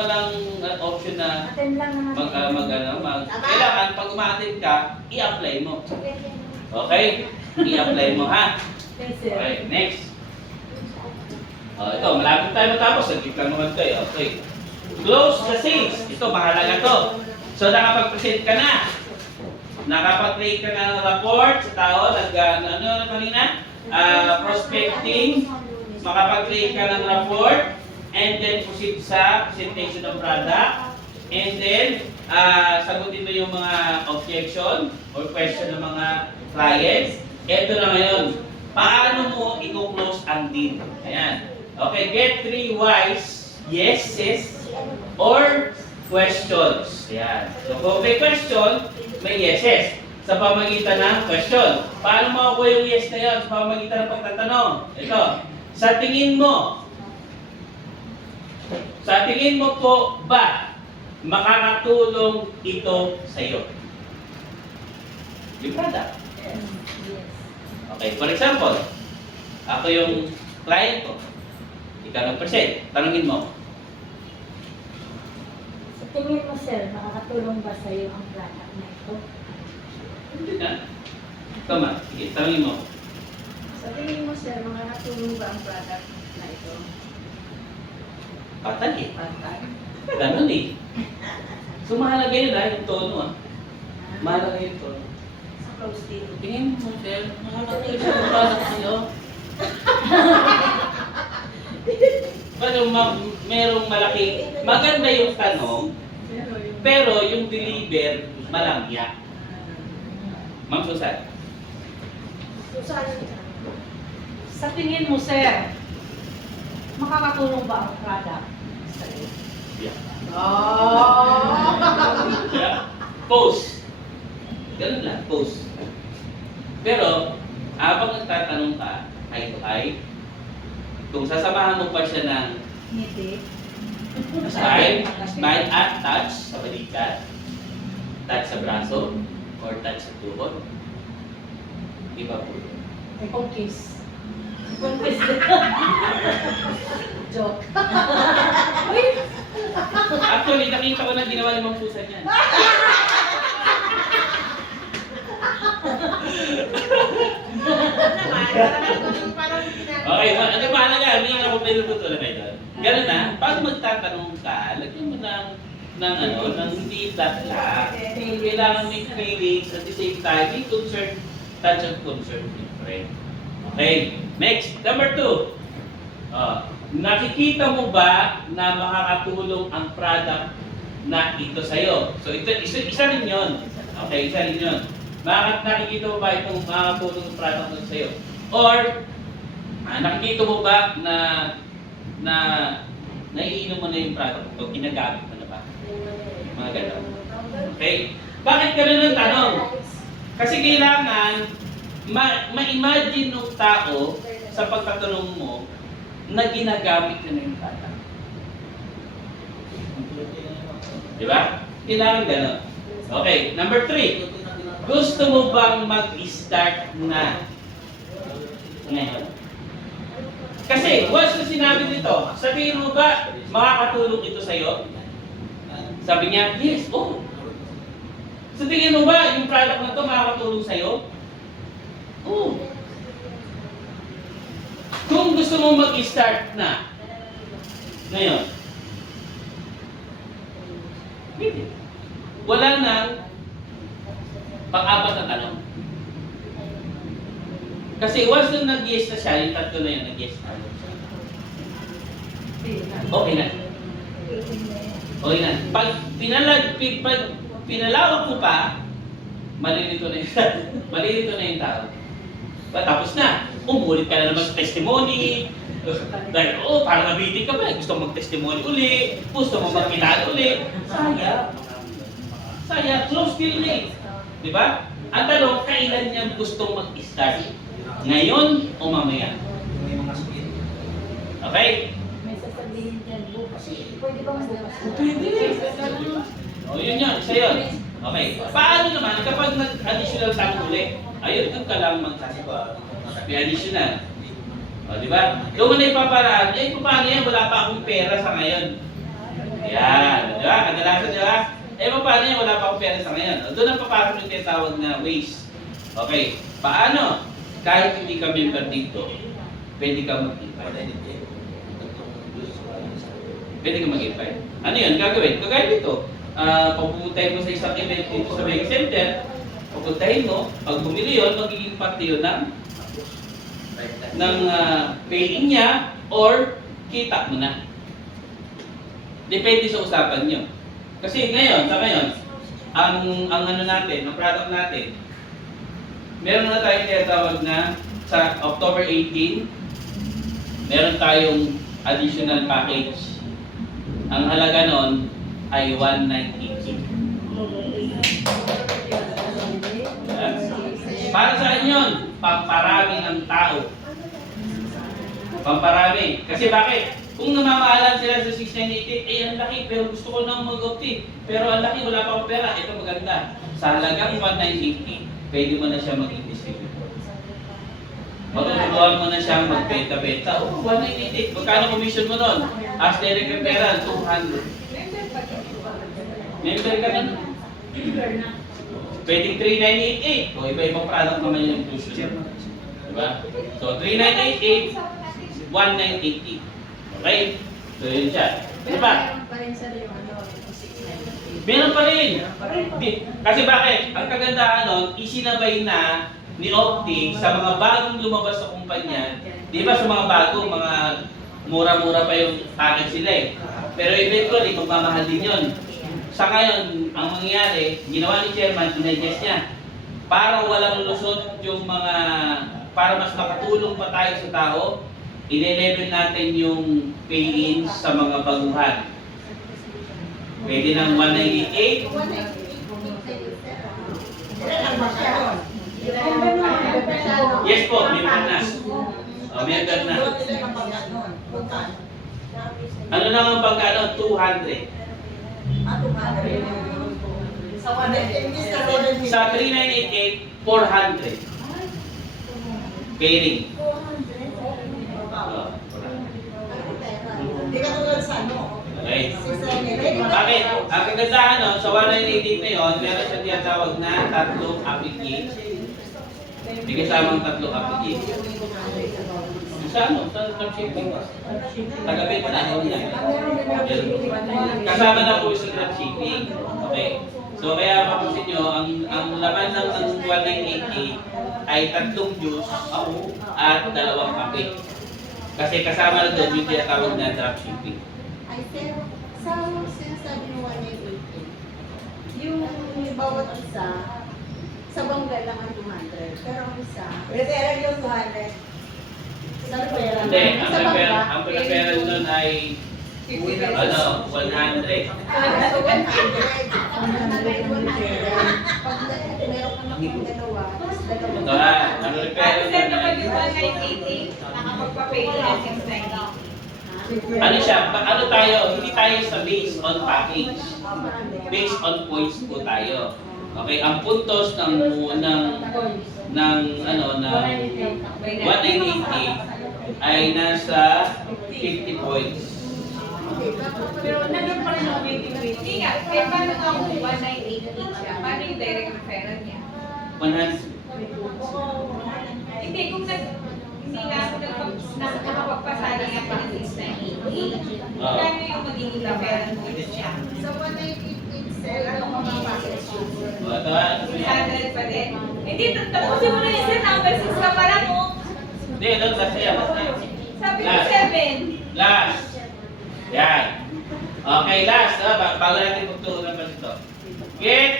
option na Attend lang naman. kailangan pag umaattend ka, i-apply mo. Okay? I-apply mo ha. Yes, sir. Okay, next. Ito, malapit tayo matapos. Nag-keep lang naman tayo. Okay. Close the sales. Ito, mahalaga to. So, nakapag-present ka na. Nakapag-create ka na ng report sa tao. Ano kanina? Prospecting. Makapag-create ka ng report. And then proceed sa presentation ng product. And then, sagutin mo yung mga objection or question ng mga clients. Ito na ngayon. Paano mo i-close ang deal? Ayan. Okay, get 3 whys, yeses, or questions. Ayan. So kung may question, may yeses. Sa pamagitan ng question. Paano makukuha yung yes na yun? Sa pamagitan ng pagtatanong. Ito. Sa tingin mo po ba makakatulong ito sa iyo? Yung product. Okay, for example, ako yung client ko. Ikaw ng present. Tanungin mo. Sa tingin mo, sir, makakatulong ba sa iyo ang product na ito? Hindi na. Tama. Sige, tanungin mo. Sa tingin mo, sir, makakatulong ba ang product na ito? Patag eh. Patay. Ganun eh. So mahalaga yun yung tono Mahalaga yung tono. Sa close deal. Tingin mo, sir, makakatulong yung product sa'yo. Pero merong malaki, maganda yung tanong, pero yung deliver, malangya. Ma'am Susan. Sa tingin mo, sir, makakatulong ba ang product sa iyo? Yeah. Oh! Yeah. Post. Ganun lang, post. Pero, habang nagtatanong ka, eye to eye, kung sasamahan mo pa siya ng Ngiti. smile at touch sa balikat, touch sa braso, or touch sa tuhod, iba po yun. May kong kiss. Joke. Actually, nakita ko na ginawa ni Ma'am Susan yan. Okay, ano mahalaga? Hindi nga ako may luto na kayo doon. Ganun na, pag magtatanong ka, lagyan mo ng hindi flat lang. kailangan may feelings at the same time, may concern, touch of concern with friend. Okay, next, number 2. Nakikita mo ba na makakatulong ang product na ito sa'yo? So, isa rin yun. Okay, isa rin yun. Nakikita mo ba itong makakatulong ang product na sa'yo? Or, nakikita mo ba na naiinom mo na yung product o ginagamit mo na ba? Mga ganun. Okay? Bakit ganun ang tanong? Kasi kailangan ma-imagine ng tao sa pagtatanong mo na ginagamit na yung product. Di ba? Kailangan ganun. Okay, number 3. Gusto mo bang mag-start na ngayon? Kasi, once na sinabi nito, sabihin mo ba, makakatulong ito sa'yo? Sabi niya, yes, oh. So, tingin mo ba, yung product na ito makakatulong sa'yo? Oo. Kung gusto mo mag-start na, ngayon, pwede. Wala nang pang-apat na tanong. Kasi once na nag-yes na siya, yung tatlo na yun, nag-yes na. Okay na. Okay na. Pag pinalawag mo pa, malilito na yung tao. Tapos na. Umulit ka na naman sa testimony. Dahil, parang nabitin ka ba? Gusto mo mag-testimony uli. Gusto mo magkita uli. Sayang. Close till late. Di ba? Ang tanong, kailan niya gustong mag-start? Ngayon o mamaya? Okay? May sasabihin dyan bukas. Pwede ba bukas? Pwede. Yun yun. Isa yun. Okay. Paano naman kapag nag-additional tanong uli? Ayun, doon ka lang magsasagot. May additional. Di ba? Doon mo na ipaparaan. Paano yan? Wala pa akong pera sa ngayon. Yan. Di ba? Kadalasan, di ba? Paano yan? Wala pa akong pera sa ngayon. Doon ang papasok yung tinatawag na waste. Okay. Paano? Kahit hindi ka member dito, pwede ka mag-invite. Pwede ka mag-invite. Ano yun? Gagawin? Kagaya dito. Papuntahin mo sa isang event dito sa Mega Center. Papuntahin mo. Pag bumili yun, magiging parte yun ng paying niya or kita mo na. Depende sa usapan nyo. Kasi ngayon, ang ano natin, ang product natin, meron na tayong tinatawag na sa October 18, meron tayong additional package. Ang halaga nun ay 198. Para saan yun? Pamparami ng tao. Pamparami. Kasi bakit? Kung namamahalan sila sa 6988, ang laki, pero gusto ko nang mag-opti. Pero ang laki, wala pa akong pera. Ito maganda. Sa halagang 198, pwede mo na siya maging distributor. Magtutuan mo na siyang magbenta-benta. 198. Magkano commission mo nun? As direct referral, 200. Member ka na. Pwedeng 3988. O iba-ibang product naman yung inclusion. Diba? So 3988, 1988. Okay? So yun siya. Diba? Meron pa rin. Kasi bakit? Ang kagandahan nun, isinabay na ni Opti sa mga bagong lumabas sa kumpanya. Di ba sa mga bago, mga mura-mura pa yung package sila eh. Pero eventually, magmamahal din yun. Sa ngayon, ang mangyayari, ginawa ni Chairman, dinigest niya. Para walang lusot yung mga, para mas makatulong pa tayo sa tao, i-level natin yung pay-ins sa mga baguhan. Pwede ng 198. Yes po, member na. Member na. Ano lang ang pagkano? 200. Sa 3988, 400. Pairing. Hindi ka tulad sa ano. Okay. Bakit? Ang kagandahan nun, sa 198 na yun, meron siya tinatawag na tatlong application. May kasamang tatlong application. Sa ano? Sa dropshipping. Tagabit na yun yan. Kasama na po sa dropshipping. Okay. So kaya mapapansin nyo, ang laman ng 1988 ay 3 juice at 2 kape. Kasi kasama na doon yung tinatawag na dropshipping. Ay, pero sa sinasabi ng 180, yung bawat isa, sa bangga lang ang 200. Pero ang isa, referral yung 200. Sa referral. Hindi, Sa bangga. ang referral nun ay 100. So, 100. Pag meron ka na kung dalawa, tapos So, dalawa. ang referral Sir, nun naman ay yung 1988, nakapagpa-pay na 690. ano siya, ano tayo, hindi tayo sa based on package. Based on points po tayo. Okay, ang puntos ng 188 ay nasa 50 points. Pero nandun pa rin ang waiting list. Hindi nga, eh paano nga kung 1988 siya? Paano yung direct referral niya? 100. Hindi, kung hindi nga ako nakapagpasali nga pa ng 698, paano yung magiging referral mo siya? So, 188 cell, ano ka mga package yun? Ito ha, 600 pa din? Hindi, tapusin mo na yung sir, number 6 ka pa lang oh. hindi, ito, last yan, last na. Sabi ko Last. 7. Last. Yan. Okay, last. Bago natin magtuunan pa dito. Get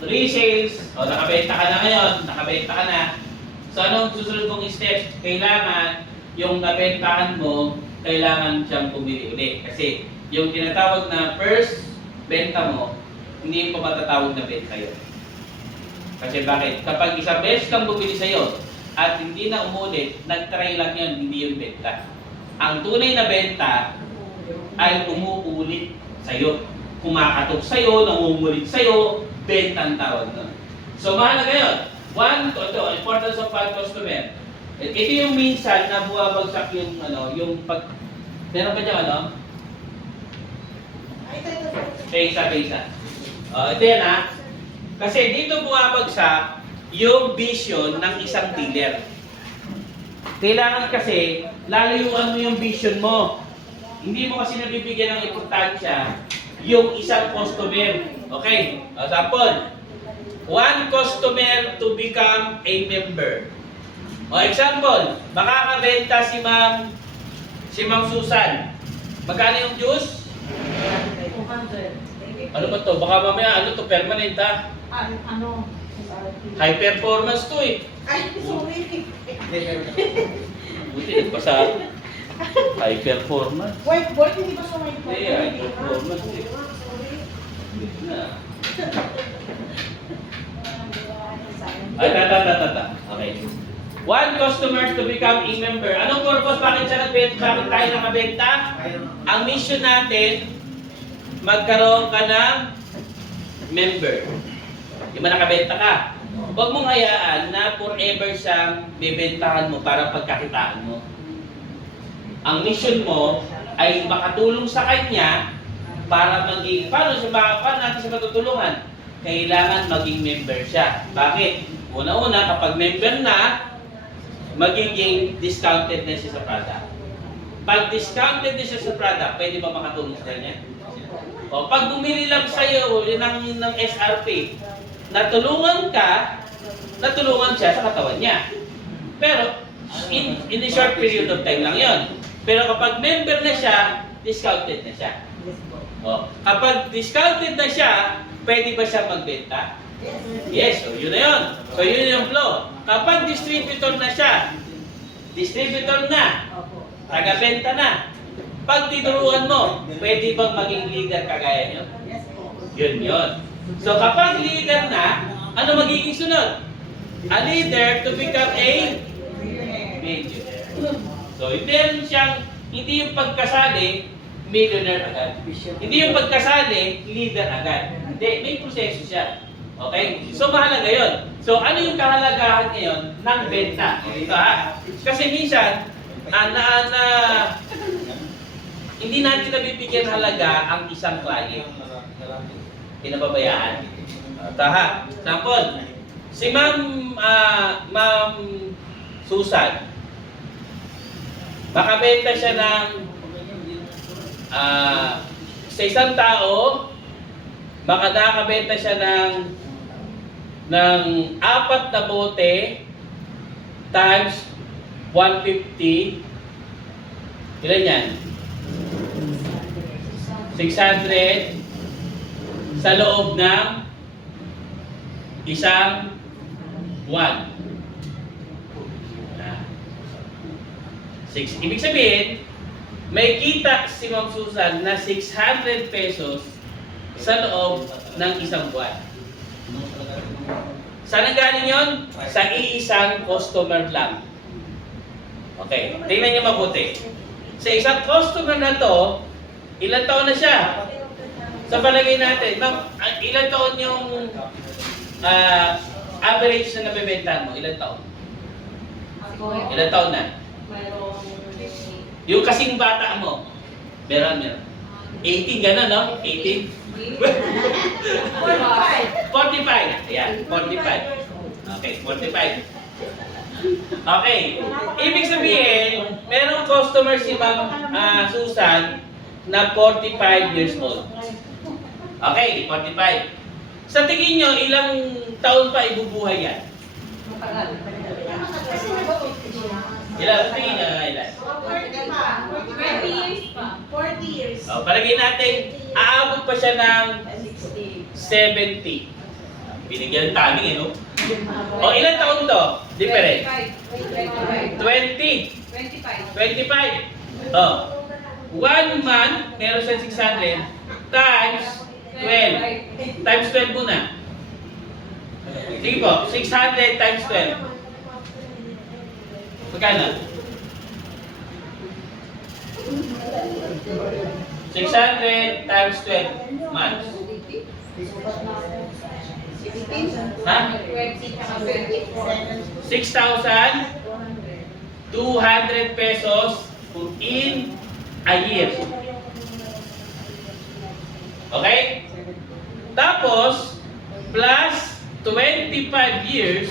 resales. O, nakabenta ka na ngayon. Nakabenta ka na. So, anong susunod mong step? Kailangan yung nabentahan mo, kailangan siyang pumili ulit. Kasi yung tinatawag na first benta mo, hindi pa matatawag na benta yun. Kasi bakit? Kapag isang beses kang bumili sa'yo at hindi na umulit, nag-try lang yun, hindi yung benta. Ang tunay na benta ay umuulit sa'yo. Kumakatok sa'yo, nangungulit sa'yo, benta ang tawag nun. So mahalaga yun. Importance of one customer. Ito yung minsan na buwabagsak yung yung pag... Meron pa dyan Pesa. Ito yan ha. Kasi dito bumabagsak yung vision ng isang dealer. Kailangan kasi lalayuan mo yung vision mo. Hindi mo kasi nabibigyan ng importansya yung isang customer. Okay? Example, one customer to become a member. Example, makakabenta si Ma'am Susan. Magkano yung juice? 200. Ano ba to? Baka mamaya permanent ha? Ano? High performance to eh. Ay, sorry. Buti nagpasa. High performance. Whiteboard, hindi ba sa whiteboard? Eh, high performance eh. Buti na. Ay, Okay. One customer to become a member. Anong purpose? Bakit tayo nakabenta? Ang mission natin, magkaroon ka ng member. Di ba nakabenta ka? Huwag mong hayaan na forever siyang bibentahan mo para pagkakitaan mo. Ang mission mo ay makatulong sa kanya para maging, paano natin siya matutulungan? Kailangan maging member siya. Bakit? Una-una, kapag member na, magiging discounted na siya sa product. Pag discounted na siya sa product, pwede ba makatulong sa kanya? O, pag bumili lang sa'yo ng SRP, natulungan siya sa katawan niya. Pero, in a short period of time lang yon. Pero kapag member na siya, discounted na siya. O, kapag discounted na siya, pwede ba siya magbenta? Yes, so yun na yun. So yun yung flow. Kapag distributor na siya, taga-benta na. Pag tinuruan mo, pwede bang maging leader kagaya nyo? Yun. So kapag leader na, ano magiging sunod? A leader to become a millionaire. So hindi yung pagkasali, millionaire agad. Hindi yung pagkasali, leader agad. Hindi, may proseso siya. Okay? So mahalaga yun. So ano yung kahalagahan ngayon ng benta? Ito ha. Kasi minsan, hindi natin nabibigyan halaga ang isang client. Pinababayaan. Ito ha. Sample, si Ma'am Susan, makabenta siya ng sa isang tao, baka nakakabenta siya ng 4 na bote times 150. Ilan yan? 600 sa loob ng isang buwan. 6. Ibig sabihin, may kita si Ma'am Susan na 600 pesos sa loob ng isang buwan. Saan galing yon? Sa iisang customer lang. Okay, tingnan niyo mabuti. Sa isang customer na to, ilang taon na siya? Sa palagay natin, ma'am, ilang taon yung average na nabebenta mo? Ilang taon? Ako, Ilang taon na? mayroong Yung kasing bata mo? Meron. 18, gano'n, no? 18? 45. Ayan, 45. Okay, 45. Okay. Ibig sabihin, merong customer si Ma'am Susan na 45 years old. Okay, 45. Sa tingin nyo, ilang taon pa ibubuhay yan? matagal. Ilan? Sa tingin nyo, ilan? 40 pa. 20 years pa. 40 years. Palagay natin, aabot pa siya ng 70. Binigyan ng timing, no? Ilan taon to? Different. 25. 20. 25. 25. 1 month, meron siya 600 times 12. Times 12 muna. Sige po, 600 times 12. Magkano? 600 times 12 months. Ha? 20 tsaka 20. 6,200 pesos in a year. Okay? Tapos, plus 25 years,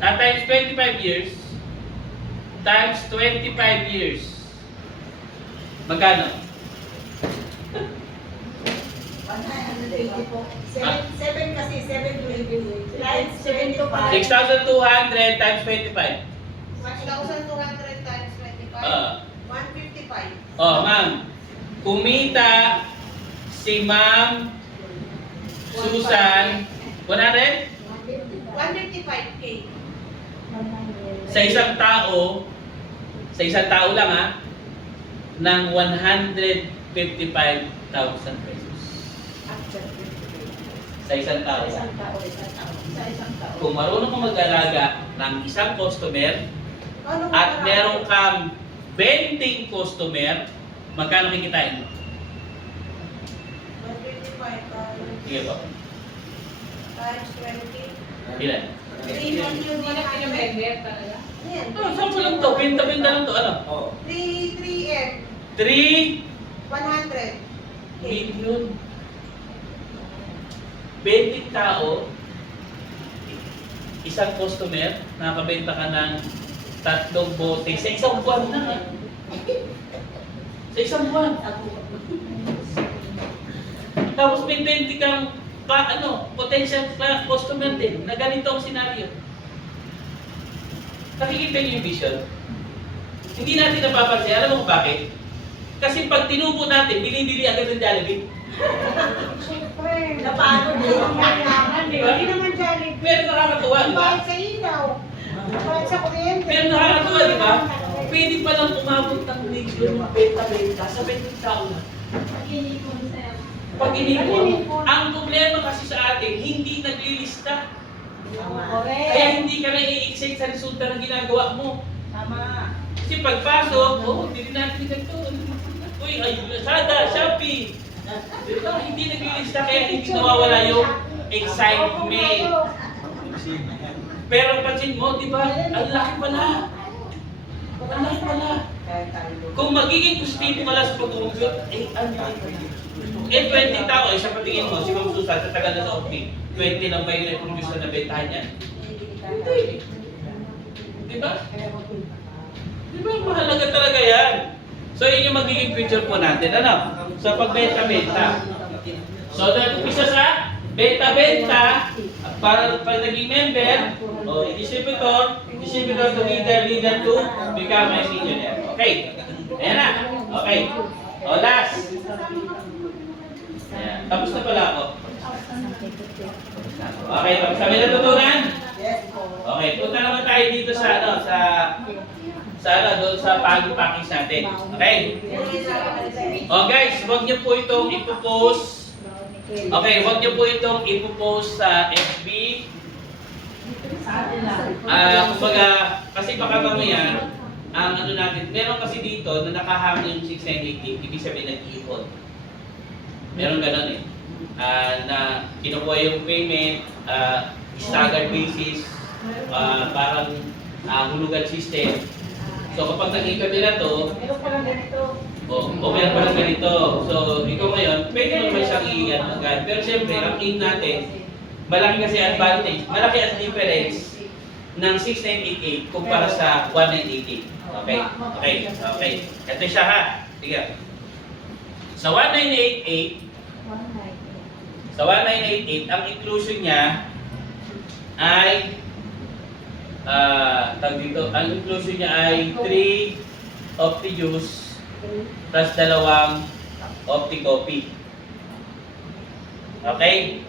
times 25 years, times 25 years. Magkano? 7 kasi, 7 to 8. Like 75. 6,200 times 25. 1,200 times 25. 155. Ma'am. Kumita si Ma'am Susan 100 155K. sa isang tao lang ng 155,000 pesos. Sa isang tao. Kung marunong kang mag-alaga ng isang customer at meron kang 20 customer, magkano kikitain mo? 155 Sige po. times 20. Ilan? 3 million Hindi na pinamember talaga. Yan. Saan mo lang to? Binta-binta lang to. Ano? 3M. 3 100. million. 20 tao, isang customer, nakakabenta ka ng 3 bote sa isang buwan na. Sa isang buwan. Tapos may 20 kang potential customer din na ganito ang senaryo. Nakikita niyo yung vision? Hindi natin napapansin. Alam mo kung bakit? Kasi pag tinubo natin, bili-bili agad ng Jollibee. Siyempre, Napano din. Hindi naman Jollibee. Pero nakakatuwa, di ba? Bayad sa ilaw. Bayad sa kuryente. Pero nakakatuwa, di ba? Pwede pa lang umabot ng milyon ng benta-benta sa 20 taon na. Pag inipon, ang problema kasi sa atin, hindi naglilista. Kaya hindi ka na i-excite sa resulta ng ginagawa mo. Tama. Kasi pagpasok, hindi natin ganito. Uy, Lazada, Shopee. Diba? Hindi naglilista kaya hindi nawawala yung excitement. Pero pansin mo, di ba? Ang laki pala. Ang laki pala. Kung magiging positibo ka lang sa pag-umpyot, ano yun? 20 tao, sa patingin mo, si Ma'am Susan, sa tagal na sa OP, 20 lang ba yung produce na nabentahan niya? Hindi. Di ba? Di ba? Mahalaga talaga yan. So, yun yung magiging future po natin. Ano? Sa pagbenta-benta. So, umpisa sa benta-benta, para pag naging member, o distributor to leader to become a millionaire. Okay. Ayan na. Okay. O, last. Ayan. Tapos na pala ako. Okay, kami natutunan? Yes po. Okay, punta naman tayo dito sa doon sa pag-package natin. Okay? Oh guys, huwag niyo po itong ipopost. Okay, huwag niyo po itong ipopost sa FB. Kumbaga, kasi baka mamaya, ang ano natin, meron kasi dito na nakahang yung 6988, ibig sabihin nag-iipon. Meron ganun eh. Na kinukuha yung payment, staggered basis, parang hulugan system. So kapag nakita nila to, Meron pa lang ganito. meron pa lang ganito. So ikaw ngayon, pwede mo naman siyang i-ano agad. Pero siyempre, ang aim natin, malaki kasi advantage, malaki ang difference ng 6988 kumpara sa 1988. Okay. Ito siya ha. Sige. Sa 1988, ang inclusion niya ay ang inclusion niya ay 3 OptiJuice plus 2 OptiCoffee. Okay?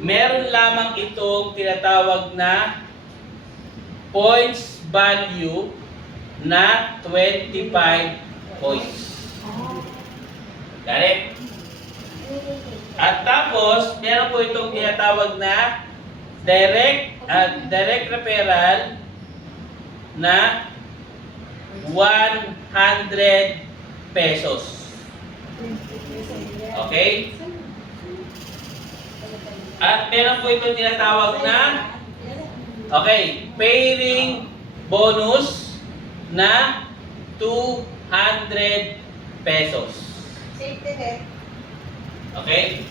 Meron lamang itong tinatawag na points value na 25 points. Got it? At tapos, meron po itong tinatawag na direct referral na 100 pesos. Okay? At meron po itong tinatawag na pairing bonus na 200 pesos. Safety net. Okay?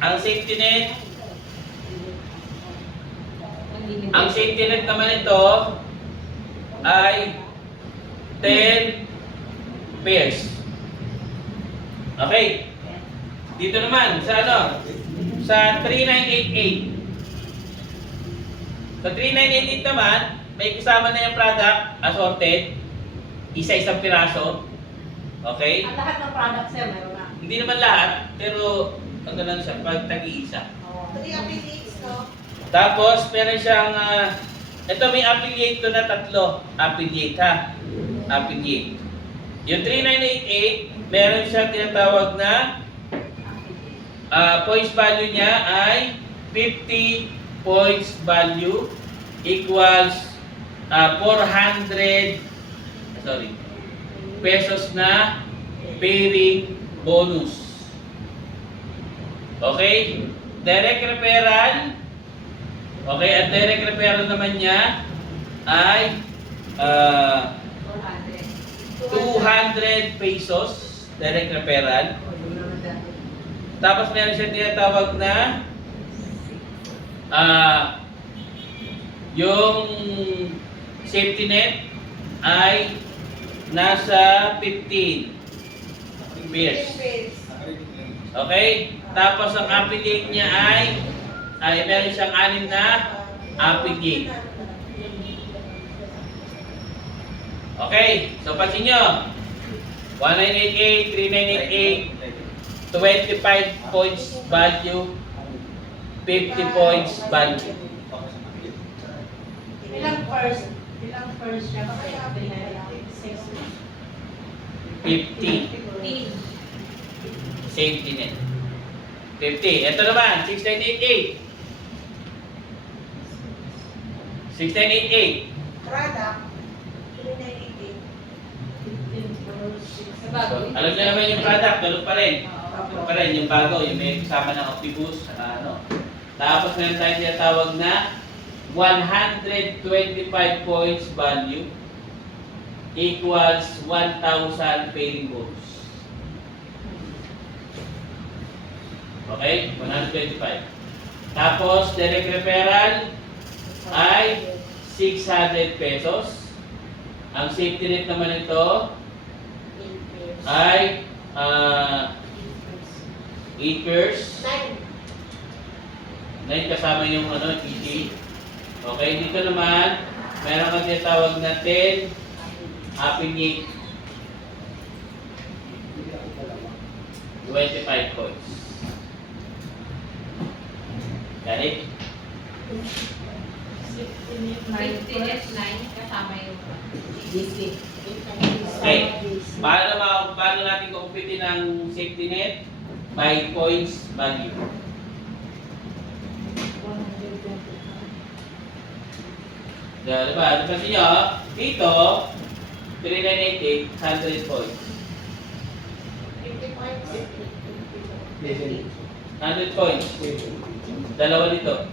Ang safety net naman ito ay 10 pairs. Okay? Dito naman sa sa 3988. Sa 3988 naman, may kasama na yung product assorted, isa-isang piraso. Okay? Ang lahat ng products sir, meron na. Hindi naman lahat, pero ang ganun siya, pag tag-iisa. 3 affiliates, no? Tapos, meron siyang, ito may affiliate to na 3. Affiliate ha. Affiliate. Yung 3988, meron siyang tinatawag na points value niya ay 50 points value equals 400 pesos na pairing bonus. Okay? Direct referral. Okay, at direct referral naman niya ay 200 pesos. Direct referral. Tapos meron siya tinatawag na yung safety net ay nasa 15 pairs. Okay? Tapos ang affiliate niya ay meron siyang 6 na affiliate. Okay? So pansin nyo, 1988, 3988, 25 points value, 50 points value. Ilang first siya kasi 50 safety net. 50. Ito naman, 6988. 6988. Product. 3988. So, alam niyo naman yung product, ganun pa rin. Ganun pa rin, yung bago, yung may kasama ng OptiBoost, Tapos meron tayong tinatawag na 125 points value equals 1,000 pairing bonus. Okay? 125. Tapos, direct referral ay 600 pesos. Ang safety net naman ito ay 8 years. 9. 9 kasama yung EG. Okay, dito naman, meron kang tinatawag na 10 affiliate. 25 points. Got it? 15 at 9 kasama yung Okay. Paano natin kumpitin ng safety net? By points value. Diba? Kasi nyo, dito, 3988, 100 points. 50 points. 100 points. Dalawa dito.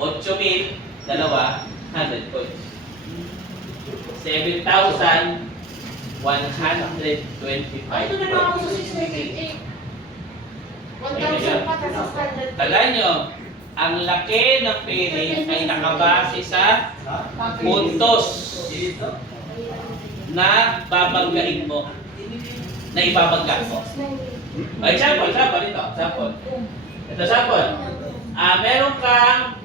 8,000, dalawa, 100 points. 7,125 Ay, ito na lang ako sa 698. 1,000 pa kasi standard. Tandaan nyo, ang laki ng pairing ay nakabase sa puntos na babanggain mo. Na ibabangga mo. Example ito. Ito sample. Meron kang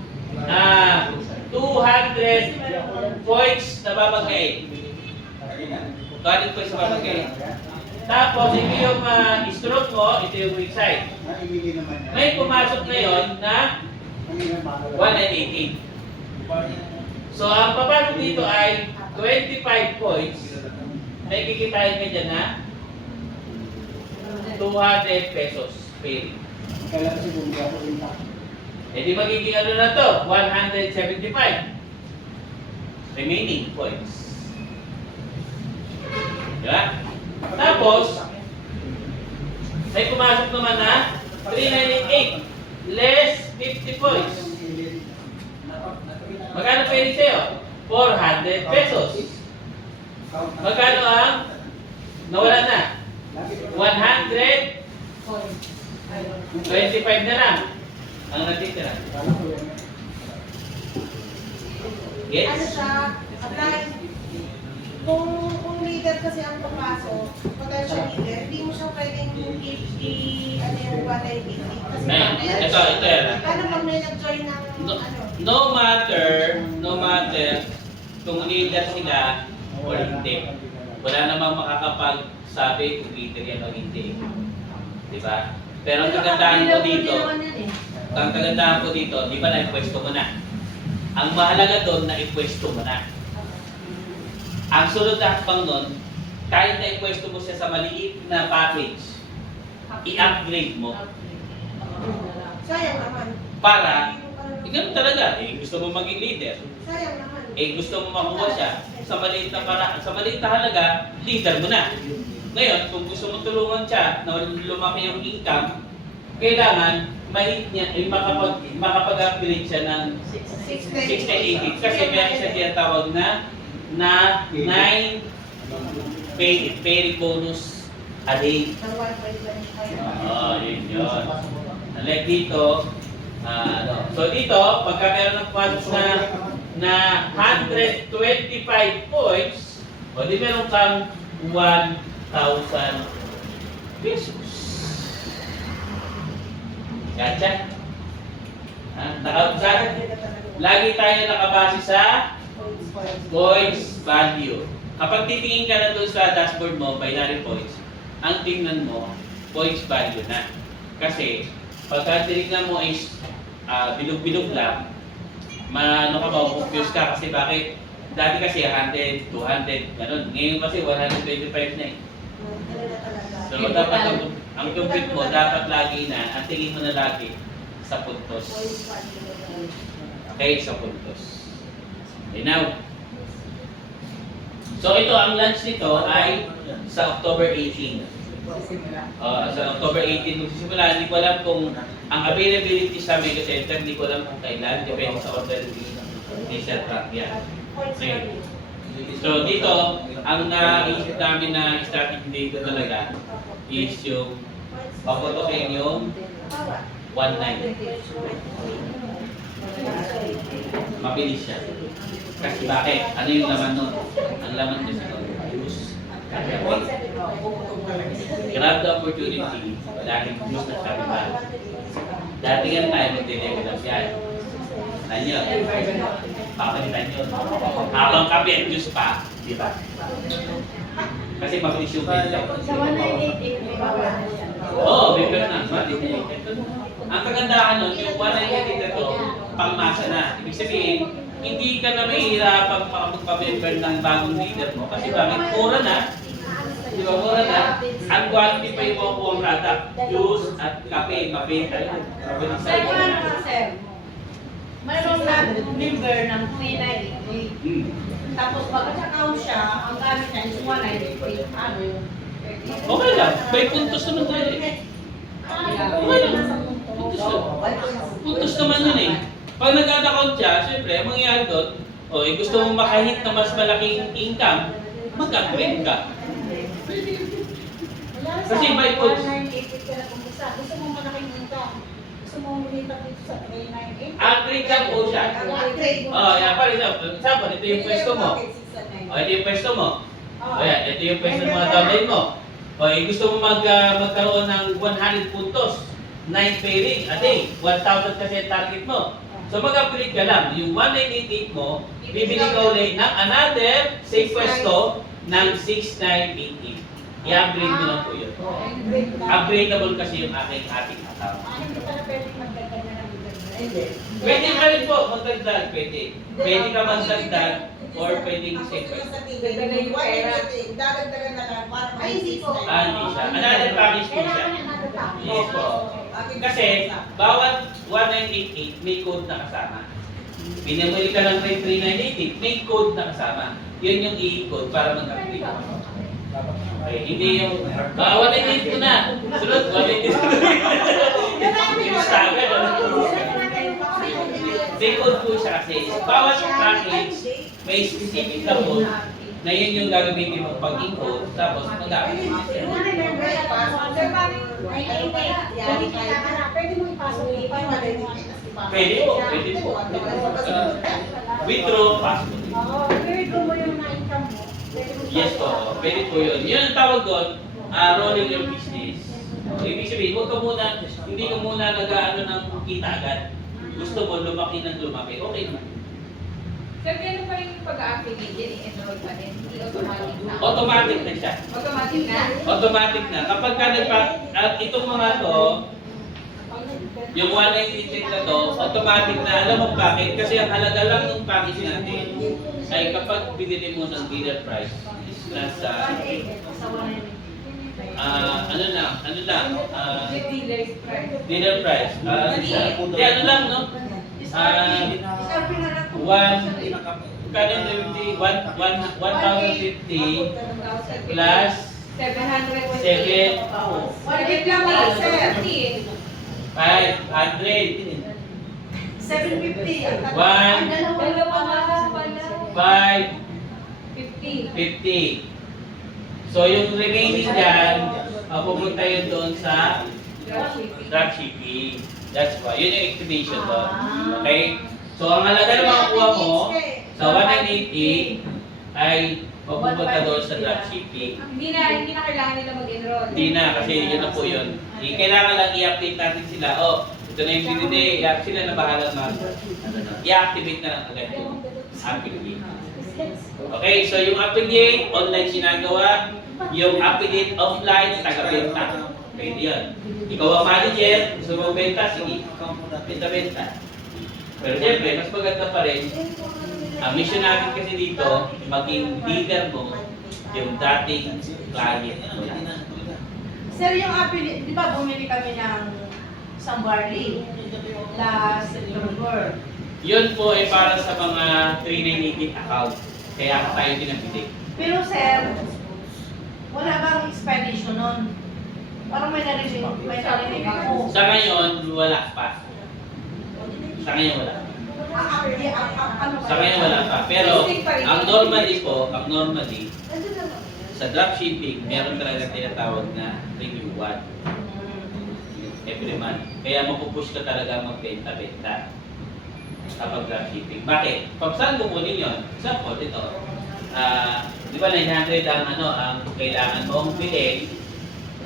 200 points na babanggain. 200 points na babanggain. Tapos, ito yung stroke mo, ito yung weak side. May pumasok na yon na 118. So, ang papasok dito ay 25 points. May kikitain ka dyan na 200 pesos pairing. Eh di magiging ano na to? 175 remaining points. Diba? Tapos, may pumasok naman na 398 less 50 points. Magkano pairing sa'yo? 400 pesos. Magkano ang nawala na? 125 na lang ang natitira. Ano Gets? siya? Apply. Kung leader kasi ang papasok, potential leader, hindi mo siya pwedeng ano yung 150. Kasi Ito yan. paano pag may nag-join ng No matter kung leader sila o hindi. Wala namang makakapagsabi kung leader yan o hindi. Diba? Pero ang kagandahan ko dito, di ba na-ipwesto mo na? Ang mahalaga doon, na-ipwesto mo na. Ang sunod na hakbang nun, kahit na-ipwesto mo siya sa maliit na package, i-upgrade mo sayang naman. para, ganun talaga, gusto mo maging leader, Sayang naman. gusto mo makuha siya sa maliit na halaga, leader mo na. Ngayon, kung gusto mo tulungan siya na lumaki yung income, kailangan makapag-upgrade siya ng 680 kasi meron siya tinatawag na 9 pay bonus a day. Ng 1.25. Yun. Like dito, so dito, pagka meron ng funds na 125 points, o di meron kang 1,000 pesos. Gotcha? Lagi tayo nakabase sa points value. Kapag titingin ka na doon sa dashboard mo, binary points, ang tingnan mo, points value na. Kasi, pagka tinignan mo is bilog-bilog lang, confuse ka kasi bakit? Dati kasi 100, 200, ganun. Ngayon kasi 125 na eh. So, dapat ang compute mo, dapat lagi na, ang tingin mo na lagi sa puntos. Okay, sa puntos. Okay, now. So, ito, ang launch nito ay sa October 18. Sa October 18 magsisimula. Hindi ko alam kung ang availability sa Mega Center, hindi ko alam kung kailan. Depende sa order ni Sir Frank yan. Okay. So, dito, ang naisip namin na strategy dito talaga is yung paputokin yung 1.9. Mabilis siya. Kasi bakit? Ano yung laman nun? Ang laman kasi nun, juice. puputong talaga. Grab the opportunity. Wala rin news na sabi ba? Dati nga tayo magdidego lang siya. Nanyo. Papalitan yun. Habang kape at juice pa. Di ba? Kasi mabilis yung benta. Sa 1988, may bawal na siya. Oo, may pera na. Ang kagandahan nun, yung 198 na to, pangmasa na. Ibig sabihin, hindi ka na mahihirapan magpa-member ng bagong leader mo. Kasi bakit? Mura na. Di ba, mura na. Ang quality pa yung mga buong product. Juice at kape, mabenta yun. Mabilis Sir, na paano yun. ka, sir? Mayroon na member ng 398. Hmm. Tapos pag-account siya, ang gamit niya is 198. Ano yun? Okay lang. May puntos naman tayo eh. Okay lang. Puntos lang. Puntos naman yun eh. Pag nag-account siya, syempre, ang mangyayari doon, gusto mong makahit na mas malaking income, mag-upgrade ka. Kasi may coach. 1988 ka na kumusta. Gusto mo malaking income. Gusto mo umitak dito sa 398. Upgrade lang po siya. Yan pa rin. Example, ito yung pwesto mo. Ito yung pwesto mo. Yan, ito yung pwesto ng mga downline mo. Gusto mo magkaroon ng 100 puntos. 9 pairing a day. 1,000 kasi ang target mo. So mag-upgrade ka lang. Yung 1988 mo, bibili ka ulit ng another same pwesto ng 6988. I-upgrade mo lang po yun. Upgradeable kasi yung ating account. Hindi pa na pwedeng magdagdag na ng dagdag. Pwede ka rin po magdagdag, pwede. Pwede ka magdagdag or pwedeng same pwesto. Dadagdagan na lang para Ay, hindi po. Hindi siya. Another package po siya. Kailangan niya natatawa. Yes po. Kasi, bawat 1988 may code na kasama. Pinamuli ka ng 3988, may code na kasama. Yun yung i-code para mag-upgrade. Okay, hindi yung, 188 ko na. Sunod, 188. Pinustagan, may code po siya kasi. Bawat package, may specific na code na yun yung gagamitin mo pag encode, tapos mag-upgrade. Sir, paano Pwede mo ipasok iba. Pwede po, pwede po. Withdraw, passport. Oo, i-withdraw mo yung na-income mo. Pwede mo Yes po, pwede po yun. Yun ang tawag doon, rolling your business. Ibig sabihin, huwag ka muna, hindi ka muna nag-aano ng kita agad. Gusto mo lumaki ng lumaki, okay naman. Sir, gano'n pa rin yung pag-a-affiliate yan, enroll pa din. Hindi automatic na. Automatic na siya. Automatic na? Automatic na. Kapag ka at itong mga to, yung 198 na to, automatic na. Alam mo bakit? Kasi ang halaga lang ng package natin ay kapag binili mo ng dealer price is nasa, ano lang, The dealer's price. dealer price. Hindi, ano lang, no? Kano 1,050 plus 700. 7, Wait lang lang, sir. 500, 750. 1, Dalawa nga pala. 5, 50. 50. So yung remaining dyan, pupunta yun doon sa Dropshipping. dropshipping. That's why. Yun yung activation doon. Okay? So ang halaga na makukuha mo sa 180 ay mapupunta doon sa dropshipping. Hindi na kailangan nila mag-enroll. Hindi na, kasi yun na po yun. Kailangan lang i-update natin sila. Ito na yung DDD. Sila na bahala i-activate na lang agad yung affiliate. Okay, so yung affiliate, online ginagawa. Yung affiliate offline, taga-benta. Pwede yun. Ikaw ang manager, gusto mo benta, sige. Benta-benta. Pero siyempre, mas maganda pa rin. Ang mission natin kasi dito, maging leader mo yung dating client mo. Sir, yung affiliate, di ba bumili kami ng isang barley last September? Yun po ay para sa mga 3988 account. Kaya tayo dinabili. Pero sir, wala bang explanation nun? Parang may narinig ako. Sa ngayon, wala pa. Sa ngayon, wala. Sa ngayon, wala pa. Pero, ang normally, sa dropshipping, meron talaga tinatawag na renewal every month. Kaya mapupush ka talaga magbenta-benta kapag dropshipping. Bakit? Pag saan kukunin yun? Example, ito. Di ba 900 ang ano, ang kailangan mong bilhin.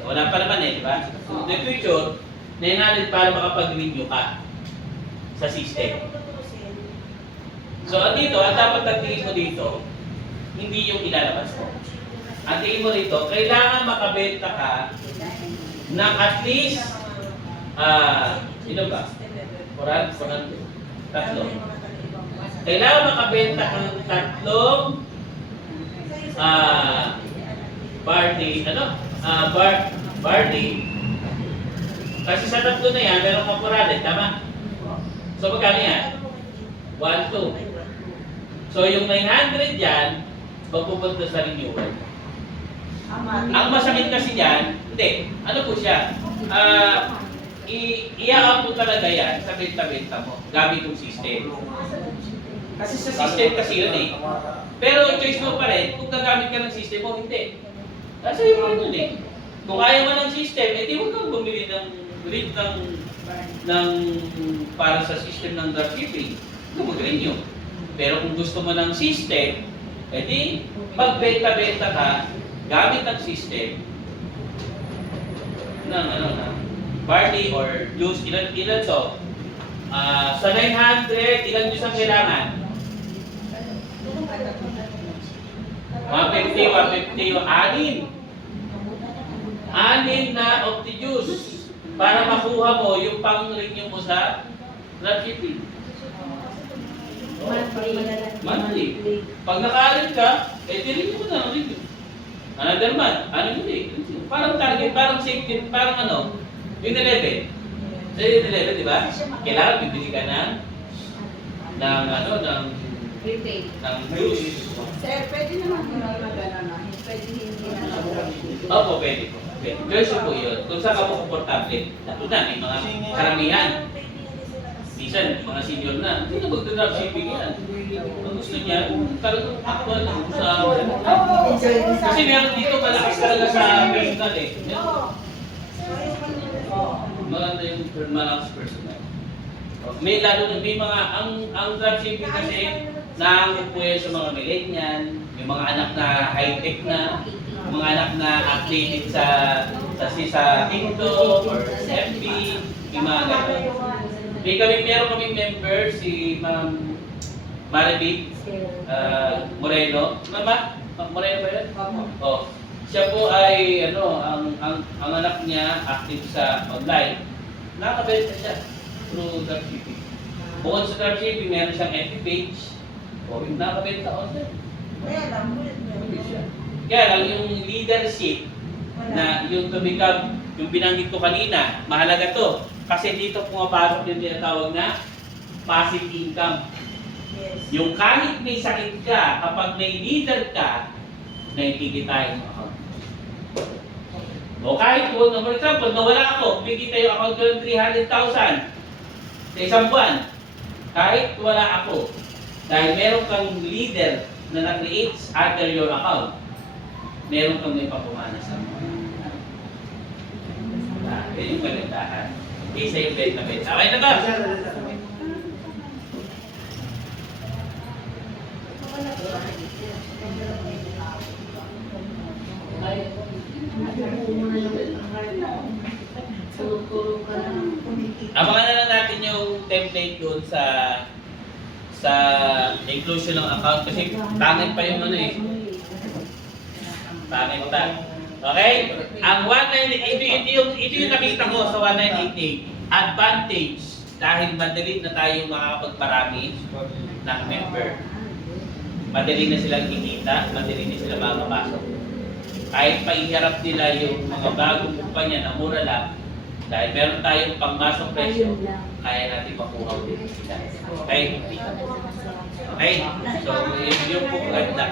Wala pa naman di ba? So, in the future, 900 para makapag-renew ka sa system. So, ang dapat tingin mo dito, hindi yung ilalabas mo. Ang tingin mo dito, kailangan makabenta ka ng at least, ilan ba? 400? Tatlo. Kailangan makabenta ka ng tatlong barley. Kasi sa tatlo na yan, meron kang 400, tama? So, magkano yan? 1, 2. So, yung 900 yan, magpupunta sa renewal. Ang masakit kasi yan, hindi, ano po siya, i-aap mo talaga yan sa benta-benta mo, gamit yung system. Kasi sa system kasi yun Pero choice mo pa rin, kung gagamit ka ng system mo, hindi. Kasi yun yun Kung kaya mo ng system, di huwag kang bumili ng rate ng para sa system ng dropshipping. Ito mag-renew. Pero kung gusto mo ng system, edi magbenta-benta ka gamit ang system ng barley or juice, ilan to? Sa 900, ilan juice ang kailangan? 150, 6. 6 na opti-juice para makuha mo yung pang-renew mo sa dropshipping. Monthly. Pag naka-alin ka, renew mo na. Another month, parang target, parang safety, parang yung 11. Sa yung 11, di ba? Kailangan bibili ka ng juice. Sir, pwede naman gano'n pwede hindi na Opo, pwede po. Version po yun. Kung saan ka po komportable. Ito na, may mga karamihan. Minsan, mga senior na, hindi na mag-dropshipping yan. Ang gusto niya, talagang actual lang sa... Kasi meron dito, malakas talaga sa personal Maganda yung malakas personal. May lalo na, may mga, ang dropshipping kasi, nakakapagpuya sa mga millennial, may mga anak na high-tech na, mga anak na athletic sa TikTok or FB, may mga gano'n. Meron kaming member, si Ma'am Maribig Moreno. Moreno ba yun? Oh. Siya po ay, ang anak niya active sa online. Nakakabenta siya through dropshipping. Bukod sa dropshipping, meron siyang FB page. O, yung nakabenta online. Kaya lang yung leadership na yung to become, yung binanggit ko kanina, mahalaga to. Kasi dito pumapasok yung tinatawag na passive income. Yung kahit may sakit ka, kapag may leader ka, naikikita yung account. O kahit po, for example, nawala ako, bigita yung account ko ng 300,000 sa isang buwan. Kahit wala ako, dahil meron kang leader na na-create under your account, meron kang may pagpumana sa mga. Yan yung kagandahan. Isa yung bet na bet. Okay na to? Abangan na lang natin yung template doon sa inclusion ng account kasi pangit pa yung pangit pa. Okay? Ang 198, ito yung nakita ko sa 1988. Advantage dahil madali na tayo makakapagparami ng member. Madali na silang kikita, madali na sila makakapasok. Kahit paiharap nila yung mga bagong kumpanya na mura lang, dahil meron tayong pangmasok presyo, kaya natin makuha ulit sila. Okay? Okay? So, yun po ganda.